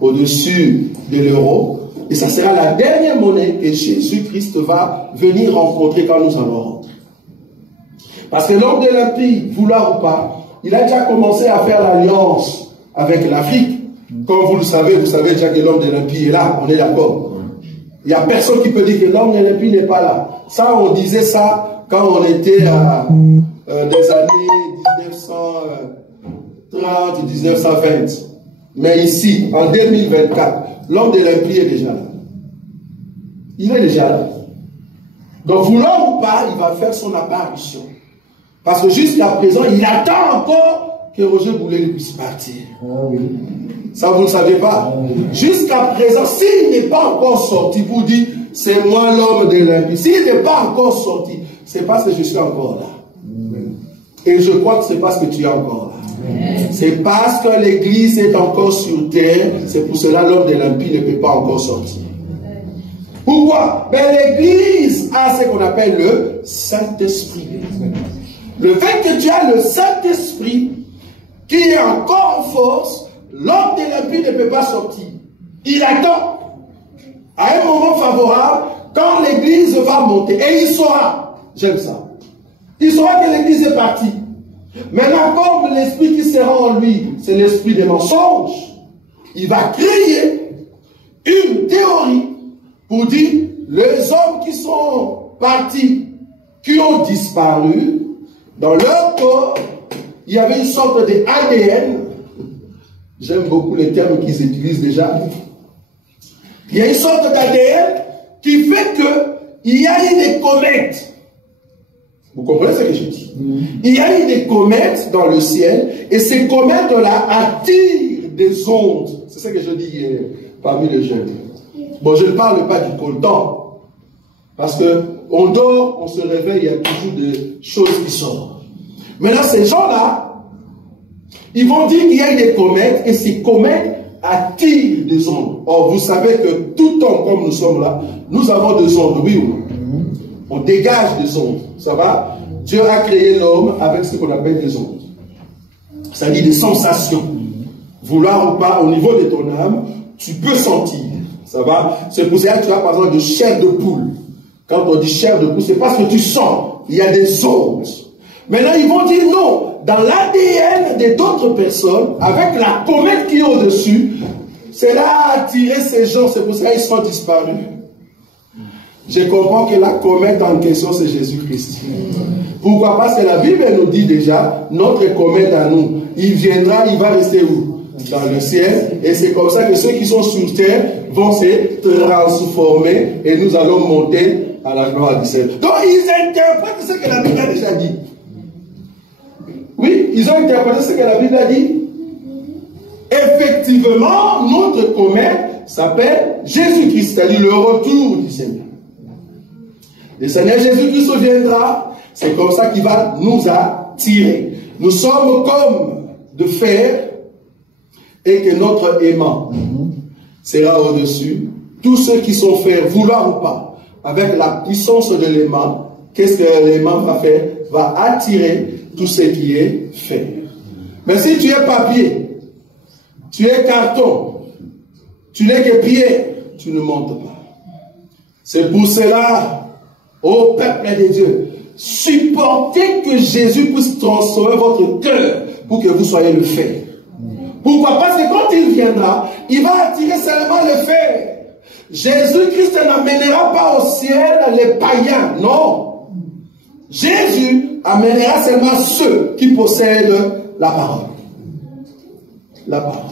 au-dessus de l'euro. Et ça sera la dernière monnaie que Jésus-Christ va venir rencontrer quand nous allons rentrer. Parce que l'homme de l'impie, vouloir ou pas, il a déjà commencé à faire l'alliance avec l'Afrique. Comme vous le savez déjà que l'homme de l'impie est là, on est d'accord. Il n'y a personne qui peut dire que l'homme de l'impie n'est pas là. Ça, on disait ça quand on était à des années 1930, 1920. Mais ici, en 2024, l'homme de l'impie est déjà là. Il est déjà là. Donc, vouloir ou pas, il va faire son apparition. Parce que jusqu'à présent, il attend encore que Roger Boulet puisse partir. Ça, vous ne savez pas. Jusqu'à présent, s'il n'est pas encore sorti, vous dites, c'est moi l'homme de l'impie. S'il n'est pas encore sorti, c'est parce que je suis encore là. Et je crois que c'est parce que tu es encore là. C'est parce que l'église est encore sur terre, c'est pour cela que l'homme de l'impie ne peut pas encore sortir. Pourquoi? Ben, l'église a ce qu'on appelle le Saint-Esprit. Le fait que tu as le Saint-Esprit qui est encore en force, l'homme de l'impie ne peut pas sortir. Il attend à un moment favorable quand l'église va monter. Et il saura, j'aime ça, il saura que l'église est partie. Maintenant, comme l'esprit qui sera en lui, c'est l'esprit des mensonges, il va créer une théorie pour dire les hommes qui sont partis, qui ont disparu, dans leur corps, il y avait une sorte d'ADN. J'aime beaucoup les termes qu'ils utilisent déjà. Il y a une sorte d'ADN qui fait qu'il y a eu des comètes. Vous comprenez ce que je dis? Il y a eu des comètes dans le ciel et ces comètes-là attirent des ondes. C'est ce que je dis parmi les jeunes. Bon, je ne parle pas du coltan. Parce qu'on dort, on se réveille, il y a toujours des choses qui sortent. Maintenant, ces gens-là, ils vont dire qu'il y a eu des comètes et ces comètes attirent des ondes. Or, vous savez que tout temps comme nous sommes là, nous avons des ondes, oui ou non? On dégage des ondes, ça va? Dieu a créé l'homme avec ce qu'on appelle des ondes. Ça dit des sensations. Vouloir ou pas, au niveau de ton âme, tu peux sentir, ça va? C'est pour ça que tu as par exemple de chair de poule. Quand on dit chair de poule, c'est parce que tu sens, il y a des ondes. Maintenant, ils vont dire non, dans l'ADN d'autres personnes, avec la comète qui est au-dessus, cela a attiré ces gens, c'est pour ça qu'ils sont disparus. Je comprends que la comète en question, c'est Jésus-Christ. Pourquoi? Parce que la Bible nous dit déjà, notre comète à nous, il viendra, il va rester où? Dans le ciel. Et c'est comme ça que ceux qui sont sur terre vont se transformer et nous allons monter à la gloire du ciel. Donc ils interprètent ce que la Bible a déjà dit. Oui, ils ont interprété ce que la Bible a dit. Effectivement, notre comète s'appelle Jésus-Christ, c'est-à-dire le retour du Seigneur. Le Seigneur Jésus-Christ viendra, c'est comme ça qu'il va nous attirer. Nous sommes comme de fer et que notre aimant sera au-dessus. Tous ceux qui sont fer, vouloir ou pas, avec la puissance de l'aimant, qu'est-ce que l'aimant va faire? Va attirer tout ce qui est fer. Mais si tu es papier, tu es carton, tu n'es que pierre, tu ne montes pas. C'est pour cela, ô peuple de Dieu, supportez que Jésus puisse transformer votre cœur pour que vous soyez le fer. Pourquoi? Parce que quand il viendra, il va attirer seulement le fer. Jésus-Christ n'amènera pas au ciel les païens, non. Jésus amènera seulement ceux qui possèdent la parole. La parole.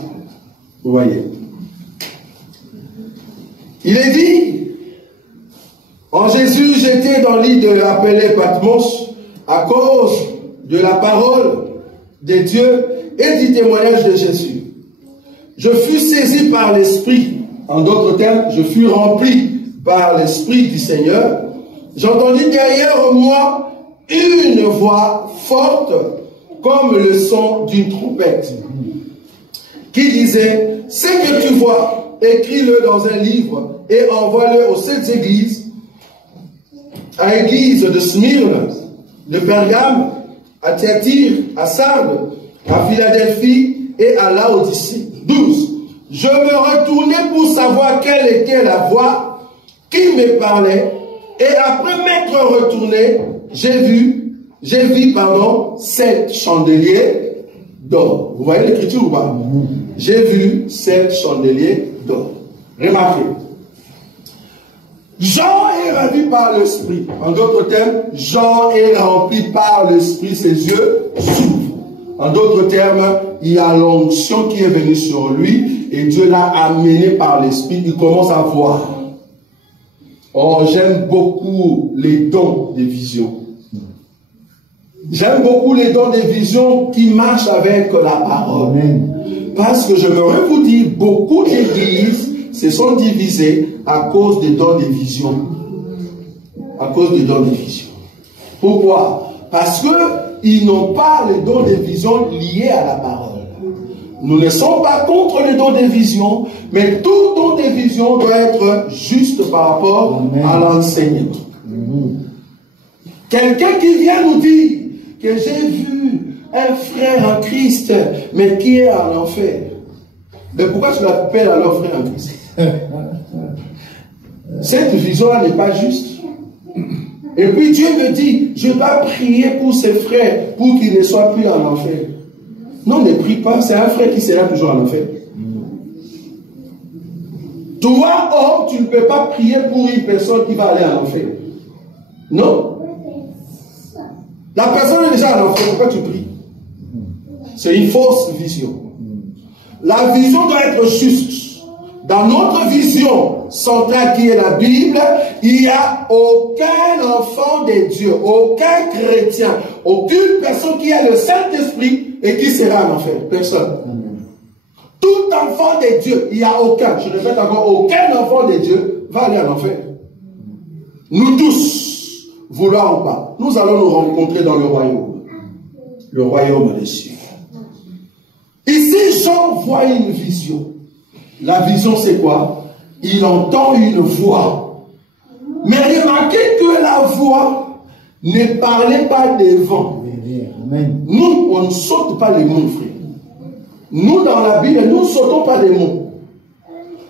Vous voyez. Il est dit, en Jésus, j'étais dans l'île appelée Patmos à cause de la parole de Dieu et du témoignage de Jésus. Je fus saisi par l'Esprit. En d'autres termes, je fus rempli par l'Esprit du Seigneur. J'entendis derrière moi une voix forte comme le son d'une trompette qui disait: ce que tu vois, écris-le dans un livre et envoie-le aux 7 églises, à l'église de Smyrne, de Pergame, à Thyatire, à Sardes, à Philadelphie et à Laodicée. 12. Je me retournai pour savoir quelle était la voix qui me parlait, et après m'être retourné, j'ai vu 7 chandeliers d'or. Vous voyez l'écriture ou pas? J'ai vu 7 chandeliers d'or. Remarquez. Jean est ravi par l'Esprit. En d'autres termes, Jean est rempli par l'Esprit, ses yeux s'ouvrent. En d'autres termes, il y a l'onction qui est venue sur lui et Dieu l'a amené par l'Esprit. Il commence à voir. Oh, j'aime beaucoup les dons des visions. J'aime beaucoup les dons des visions qui marchent avec la parole. Amen. Parce que je me vous dire, beaucoup d'églises se sont divisées à cause des dons des visions. À cause des dons des visions. Pourquoi? Parce qu'ils n'ont pas les dons des visions liés à la parole. Nous ne sommes pas contre les dons des visions, mais tout don des visions doit être juste par rapport à l'enseignement. Quelqu'un qui vient nous dire que j'ai vu un frère en Christ, mais qui est en enfer. Mais pourquoi tu l'appelles alors frère en Christ? Cette vision-là n'est pas juste. Et puis Dieu me dit, je dois prier pour ses frères pour qu'ils ne soient plus en enfer. Non, ne prie pas, c'est un frère qui sera toujours en enfer. Toi, homme, tu ne peux pas prier pour une personne qui va aller en enfer. Non. La personne est déjà en enfer, pourquoi tu pries? C'est une fausse vision. La vision doit être juste. Dans notre vision centrale qui est la Bible, il n'y a aucun enfant de Dieu, aucun chrétien, aucune personne qui a le Saint-Esprit et qui sera en enfer. Personne. Tout enfant de Dieu, il n'y a aucun, je répète encore, aucun enfant de Dieu va aller en enfer. Nous tous, vouloir ou pas, nous allons nous rencontrer dans le royaume des cieux. Ici, Jean voit une vision. La vision, c'est quoi? Il entend une voix. Mais remarquez que la voix ne parlait pas des vents. Nous, on ne saute pas les mots, frère. Nous, dans la Bible, nous ne sautons pas les mots.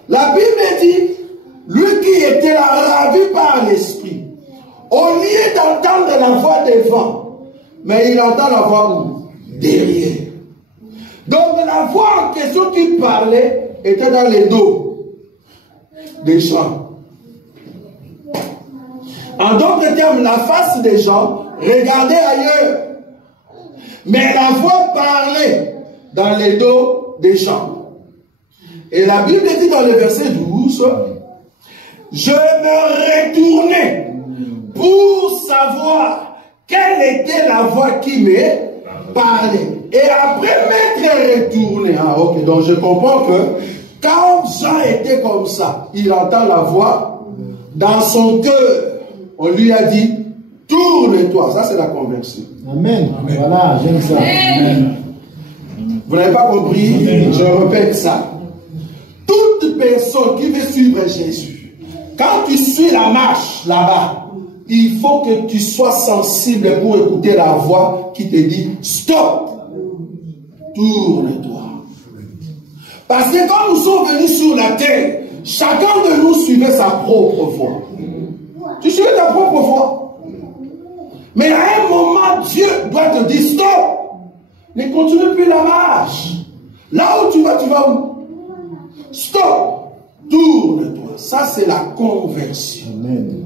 La Bible dit, lui qui était là, ravi par l'Esprit, au lieu d'entendre la voix des vents, mais il entend la voix où? Derrière. Donc la voix en question qui parlait était dans les dos des gens. En d'autres termes, la face des gens regardait ailleurs. Mais la voix parlait dans les dos des gens. Et la Bible dit dans le verset 12, je me retournais pour savoir quelle était la voix qui me parlait. Et après m'être retourné, ok, donc je comprends que quand Jean était comme ça, il entend la voix dans son cœur. On lui a dit, tourne-toi. Ça, c'est la conversion. Amen. Amen. Voilà, j'aime ça. Amen. Vous n'avez pas compris? Amen. Je répète ça. Toute personne qui veut suivre Jésus, quand tu suis la marche là-bas, il faut que tu sois sensible pour écouter la voix qui te dit, stop. Tourne-toi. Parce que quand nous sommes venus sur la terre, chacun de nous suivait sa propre voie. Tu suivais ta propre voie. Mais à un moment, Dieu doit te dire stop. Ne continue plus la marche. Là où tu vas où? Stop. Tourne-toi. Ça, c'est la conversion. Amen.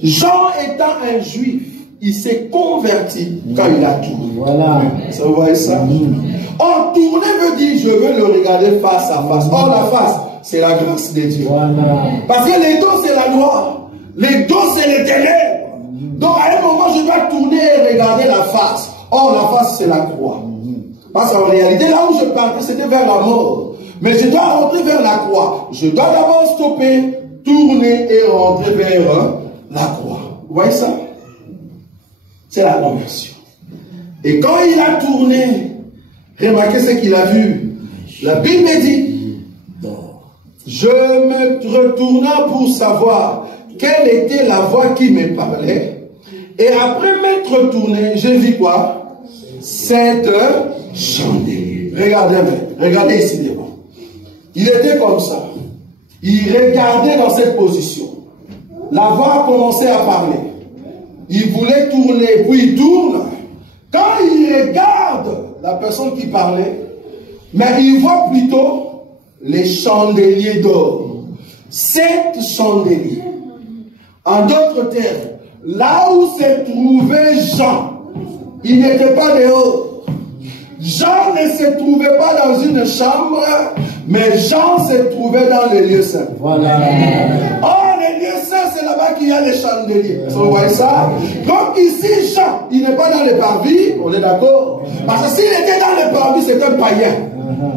Jean étant un juif, il s'est converti quand il a tourné. Voilà. Ça, vous voyez ça? Or, tourner veut dire, je veux le regarder face à face. Or, la face, c'est la grâce de Dieu. Voilà. Parce que les dos, c'est la gloire. Les dos, c'est les ténèbres. Donc, à un moment, je dois tourner et regarder la face. Or, la face, c'est la croix. Parce qu'en réalité, là où je partais, c'était vers la mort. Mais je dois rentrer vers la croix. Je dois d'abord stopper, tourner et rentrer vers la croix. Vous voyez ça? C'est la conversion. Et quand il a tourné, remarquez ce qu'il a vu. La Bible dit, je me retourna pour savoir quelle était la voix qui me parlait. Et après m'être retourné, j'ai vu quoi? Cette chandelier. Regardez ici devant. Il était comme ça. Il regardait dans cette position. La voix a commencé à parler. Il voulait tourner, puis il tourne. Quand il regarde la personne qui parlait, mais il voit plutôt les chandeliers d'or. 7 chandeliers. En d'autres termes, là où se trouvait Jean, il n'était pas dehors. Jean ne se trouvait pas dans une chambre, mais Jean se trouvait dans les lieux saints. Voilà. Or, les lieux saints, c'est là-bas qu'il y a les chandeliers. Vous voyez ça? Donc ici, Jean, il n'est pas dans les parvis, on est d'accord? Parce que s'il était dans les parvis, c'est un païen.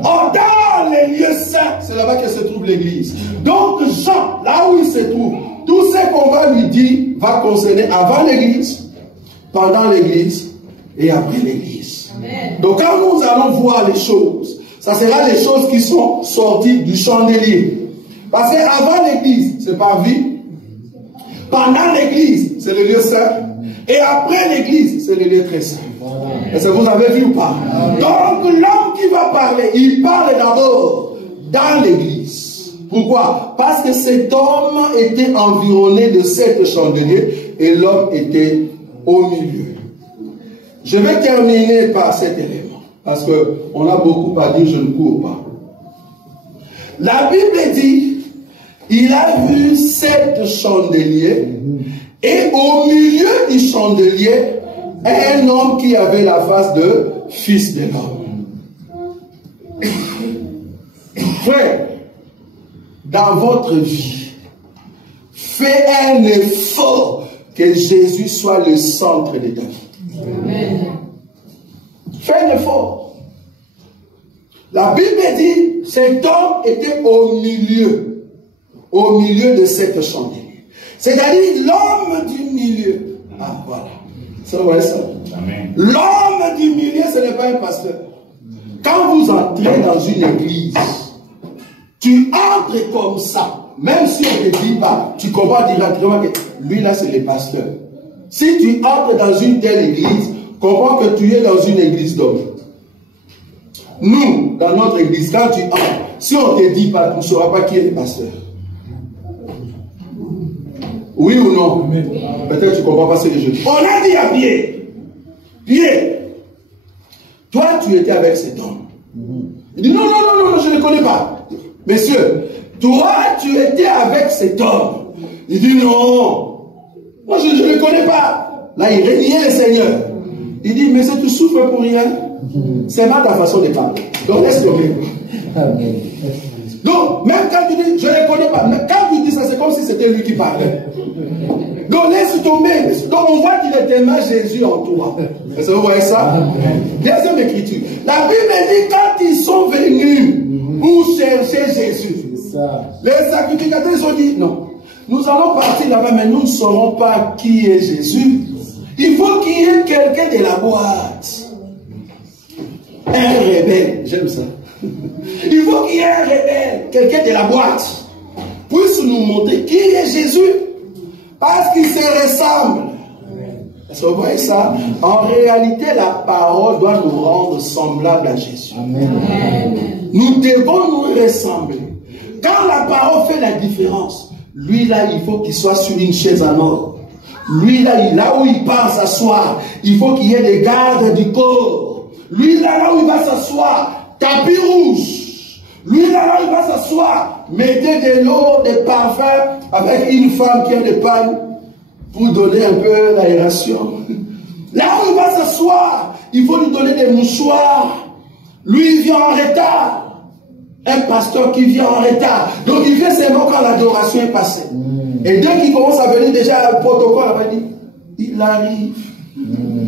Or, dans les lieux saints, c'est là-bas que se trouve l'église. Donc, Jean, là où il se trouve, tout ce qu'on va lui dire va concerner avant l'église, pendant l'église et après l'église. Donc quand nous allons voir les choses, ça sera les choses qui sont sorties du chandelier. Parce qu'avant l'église, c'est parvis. Pendant l'église, c'est le lieu saint. Et après l'église, c'est le lieu très saint. Est-ce que vous avez vu ou pas? Donc l'homme qui va parler, il parle d'abord dans l'église. Pourquoi? Parce que cet homme était environné de 7 chandeliers et l'homme était au milieu. Je vais terminer par cet élément, parce qu'on a beaucoup à dire, je ne cours pas. La Bible dit, il a vu 7 chandeliers, et au milieu du chandelier, un homme qui avait la face de fils de l'homme. Frère, dans votre vie, faites un effort que Jésus soit le centre de ta vie. Amen. Fais un effort. La Bible dit, cet homme était au milieu de cette chandelier. C'est-à-dire l'homme du milieu. Ah, voilà. Ça, vous voyez ça? L'homme du milieu, ce n'est pas un pasteur. Quand vous entrez dans une église, tu entres comme ça. Même si on ne te dit pas, tu comprends directement que lui là, c'est le pasteur. Si tu entres dans une telle église, comprends que tu es dans une église d'hommes. Nous, dans notre église, quand tu entres, si on ne te dit pas, tu ne sauras pas qui est le pasteur. Oui ou non? Peut-être que tu ne comprends pas ce que je dis. On a dit à Pierre, toi tu étais avec cet homme. Il dit non, je ne connais pas. Messieurs, toi tu étais avec cet homme. Il dit non. Moi, je ne le connais pas. Là, il reniait le Seigneur. Il dit, mais tu souffres pour rien. C'est pas ta façon de parler. Donc, laisse tomber. Donc, même quand tu dis, je ne le connais pas, mais quand tu dis ça, c'est comme si c'était lui qui parlait. Donc, laisse tomber. Donc, on voit qu'il est tellement Jésus en toi. Est-ce que vous voyez ça? Deuxième écriture. La Bible dit, quand ils sont venus pour chercher Jésus, les sacrificateurs, ils ont dit, non. Nous allons partir là-bas, mais nous ne saurons pas qui est Jésus. Il faut qu'il y ait quelqu'un de la boîte. Un rebelle, j'aime ça. Il faut qu'il y ait un rebelle, quelqu'un de la boîte, puisse nous montrer qui est Jésus. Parce qu'il se ressemble. Est-ce que vous voyez ça? En réalité, la parole doit nous rendre semblables à Jésus. Amen. Nous devons nous ressembler. Quand la parole fait la différence, lui là, il faut qu'il soit sur une chaise en or. Lui là, là où il part s'asseoir, il faut qu'il y ait des gardes du corps. Lui là où il va s'asseoir, tapis rouge. Lui là où il va s'asseoir, mettez de l'eau, des parfums, avec une femme qui a des pannes pour donner un peu l'aération. Là où il va s'asseoir, il faut lui donner des mouchoirs. Lui, il vient en retard. Un pasteur qui vient en retard. Donc il fait seulement quand l'adoration est passée. Et dès qu'il commence à venir, déjà le protocole va dire, il arrive.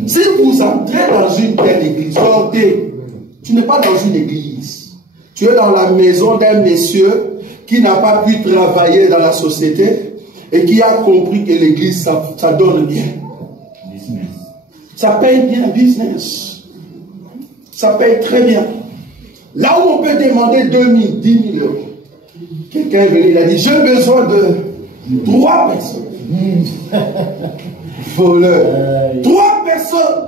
Si vous entrez dans une telle église, sortez. Tu n'es pas dans une église. Tu es dans la maison d'un monsieur qui n'a pas pu travailler dans la société et qui a compris que l'église, ça donne bien. Business. Ça paye bien, business. Ça paye très bien. Là où on peut demander 2 000, 10 000 euros. Quelqu'un est venu, il a dit, j'ai besoin de 3 personnes. Voleurs. 3 personnes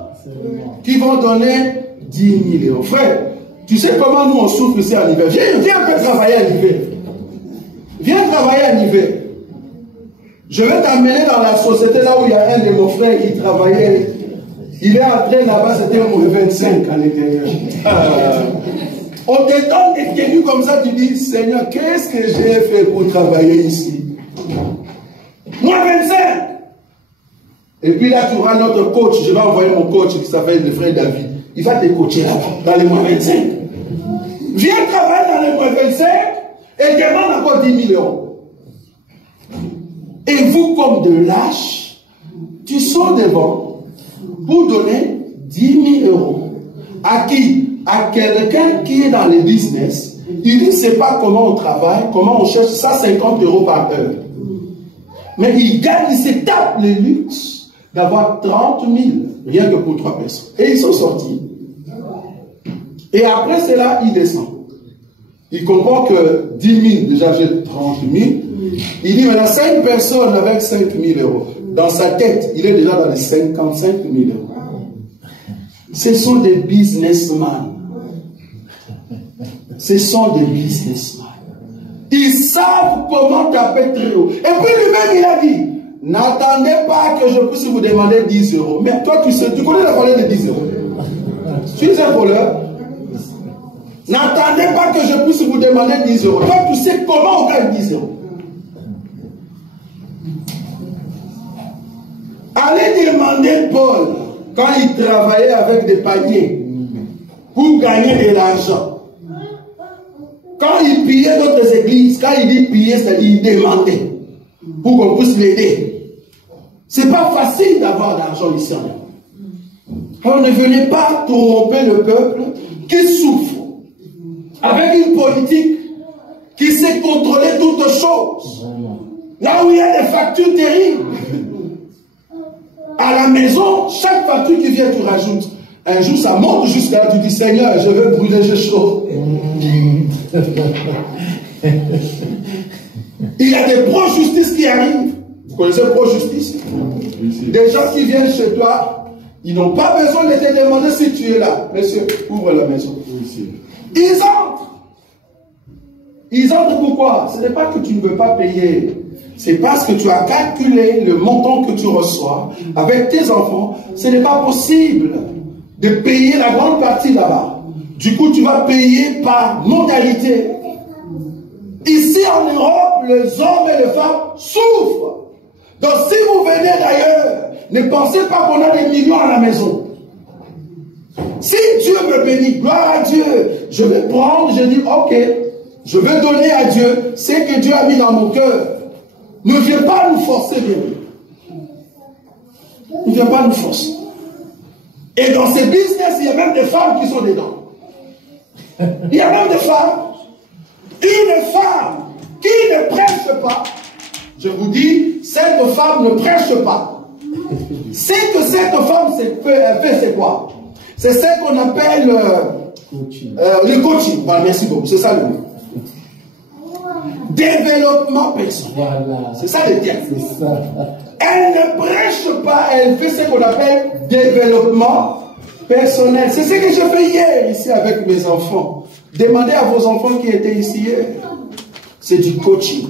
qui vont donner 10 000 euros. Frère, tu sais comment nous on souffre ici en hiver. Viens un peu travailler en hiver. Viens travailler en hiver. Je vais t'amener dans la société là où il y a un de mes frères qui travaillait. Il est entré là-bas, c'était au 25 à l'intérieur. On te donne des tenues comme ça, tu dis, Seigneur, qu'est-ce que j'ai fait pour travailler ici? Moi 25. Et puis là, tu auras notre coach. Je vais envoyer mon coach qui s'appelle le frère David. Il va te coacher là-bas, dans les mois 25. Viens travailler dans les mois 25 et demande encore 10 000 euros. Et vous, comme de lâches, tu sors devant pour donner 10 000 euros. À qui? À quelqu'un qui est dans le business. Il ne sait pas comment on travaille, comment on cherche 150 euros par heure. Mais il gagne, il se tape le luxe d'avoir 30 000, rien que pour 3 personnes. Et ils sont sortis. Et après cela, il descend. Il comprend que 10 000, déjà j'ai 30 000. Il dit, maintenant 5 personnes avec 5 000 euros. Dans sa tête, il est déjà dans les 55 000 euros. Ce sont des businessmen. Ce sont des businessmen. Ils savent comment taper très haut. Et puis lui-même, il a dit, n'attendez pas que je puisse vous demander 10 euros. Mais toi, tu connais la valeur de 10 euros. Tu es un voleur. N'attendez pas que je puisse vous demander 10 euros. Toi, tu sais comment on gagne 10 euros. Allez demander Paul, quand il travaillait avec des paniers, pour gagner de l'argent. Quand il pillait d'autres églises, quand il dit piller, c'est-à-dire il demandait, pour qu'on puisse l'aider. C'est pas facile d'avoir de l'argent ici en Europe. Alors ne venez pas tromper le peuple qui souffre avec une politique qui sait contrôler toutes choses. Là où il y a des factures terribles. À la maison, chaque facture qui vient, tu rajoutes. Un jour, ça monte jusqu'à là, tu dis, Seigneur, je veux brûler, j'ai chaud. Il y a des pro-justice qui arrivent. Vous connaissez pro-justice? Des gens qui viennent chez toi, ils n'ont pas besoin de te demander si tu es là. Monsieur, ouvre la maison. Ils entrent. Ils entrent pourquoi? Ce n'est pas que tu ne veux pas payer. C'est parce que tu as calculé le montant que tu reçois avec tes enfants. Ce n'est pas possible de payer la grande partie là-bas. Du coup, tu vas payer par modalité. Ici en Europe, les hommes et les femmes souffrent. Donc si vous venez d'ailleurs, ne pensez pas qu'on a des millions à la maison. Si Dieu me bénit, gloire à Dieu, je vais prendre, je dis, ok, je vais donner à Dieu ce que Dieu a mis dans mon cœur. Ne viens pas nous forcer, bien. Ne viens pas nous forcer. Et dans ces business, il y a même des femmes qui sont dedans. Il y a même des femmes. Une femme qui ne prêche pas, je vous dis, cette femme ne prêche pas. C'est que cette femme elle fait, c'est quoi? C'est ce qu'on appelle le coaching. Voilà, merci beaucoup, c'est ça le mot. Développement personnel. Voilà. C'est ça le terme. Elle ne prêche pas, elle fait ce qu'on appelle développement personnel. C'est ce que je fais hier ici avec mes enfants. Demandez à vos enfants qui étaient ici hier. C'est du coaching.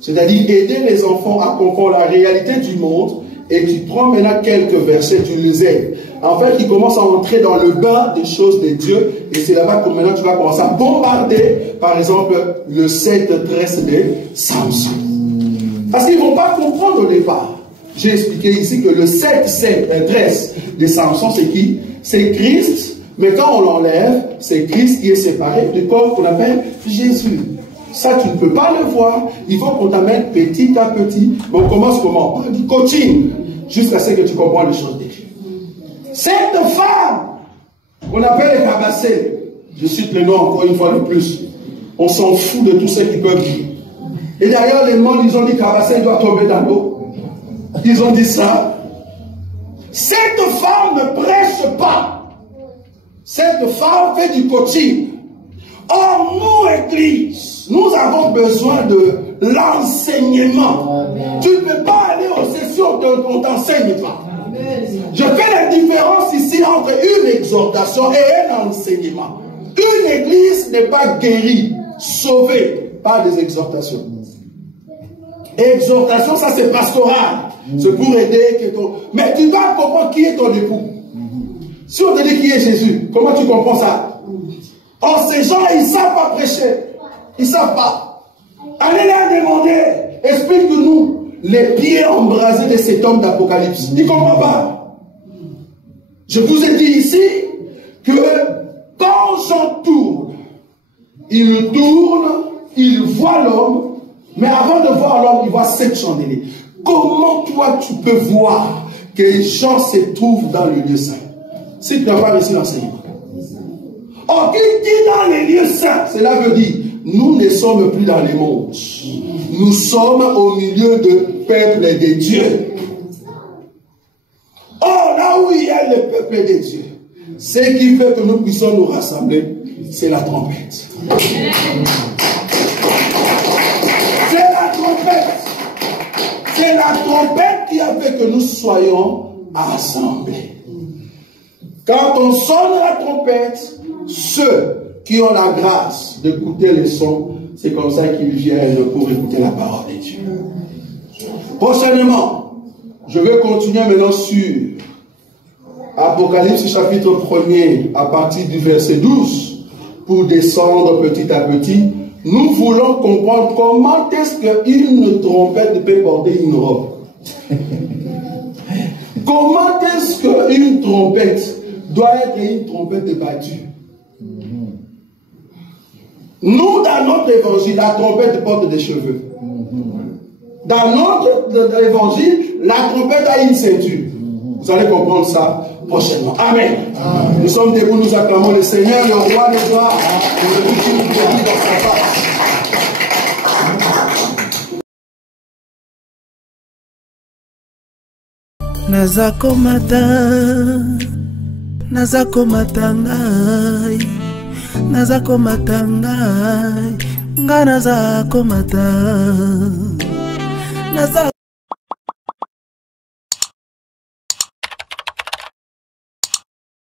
C'est-à-dire aider les enfants à comprendre la réalité du monde et tu prends maintenant quelques versets, tu les aides. En fait, ils commencent à entrer dans le bain des choses de Dieu et c'est là-bas que maintenant tu vas commencer à bombarder, par exemple, le 7-13 de Samson. Parce qu'ils ne vont pas comprendre au départ. J'ai expliqué ici que le 7-13 de Samson, c'est qui? C'est Christ, mais quand on l'enlève, c'est Christ qui est séparé du corps qu'on appelle Jésus. Ça, tu ne peux pas le voir. Il faut qu'on t'amène petit à petit. Mais on commence comment? Par du coaching, jusqu'à ce que tu comprends les choses de Dieu. Cette femme qu'on appelle les cabassés, je cite le nom encore une fois de plus, on s'en fout de tous ceux qui peuvent dire. Et d'ailleurs, les mondes, ils ont dit cabassé doit tomber dans l'eau. Ils ont dit ça. Cette femme ne prêche pas. Cette femme fait du coaching. Or, nous, Église, nous avons besoin de l'enseignement. Tu ne peux pas aller aux sessions, on ne t'enseigne pas. Je fais la différence ici entre une exhortation et un enseignement. Une église n'est pas guérie, sauvée par des exhortations. Exhortation, ça c'est pastoral. C'est pour aider. Mais tu dois comprendre qui est ton époux. Si on te dit qui est Jésus, comment tu comprends ça? Or, ces gens, ils ne savent pas prêcher. Ils ne savent pas. Allez leur demander, explique-nous les pieds embrasés de cet homme d'Apocalypse. Il ne comprend pas. Je vous ai dit ici que quand Jean tourne, il tourne, il voit l'homme, mais avant de voir l'homme, il voit 7 chandeliers. Comment toi tu peux voir que Jean se trouve dans le lieu saint si tu n'as pas reçu l'enseignement? Or, qui dit dans les lieux saints, cela veut dire, nous ne sommes plus dans les mondes. Nous sommes au milieu de peuple de Dieu. Or, là où il y a le peuple de Dieu, ce qui fait que nous puissions nous rassembler, c'est la trompette. C'est la trompette. C'est la trompette qui a fait que nous soyons assemblés. Quand on sonne la trompette, ceux qui ont la grâce d'écouter les sons, c'est comme ça qu'ils viennent pour écouter la parole de Dieu. Prochainement, je vais continuer maintenant sur Apocalypse chapitre 1er à partir du verset 12 pour descendre petit à petit. Nous voulons comprendre comment est-ce qu'une trompette peut porter une robe. Comment est-ce qu'une trompette doit être une trompette battue. Nous, dans notre évangile, la trompette porte des cheveux. Dans notre évangile, la trompette a une ceinture. Vous allez comprendre ça prochainement. Amen. Amen. Nous sommes debout, nous acclamons le Seigneur, le roi des gloires, celui qui nous bénit dans sa face. Nazakomata ngai nga nazakomata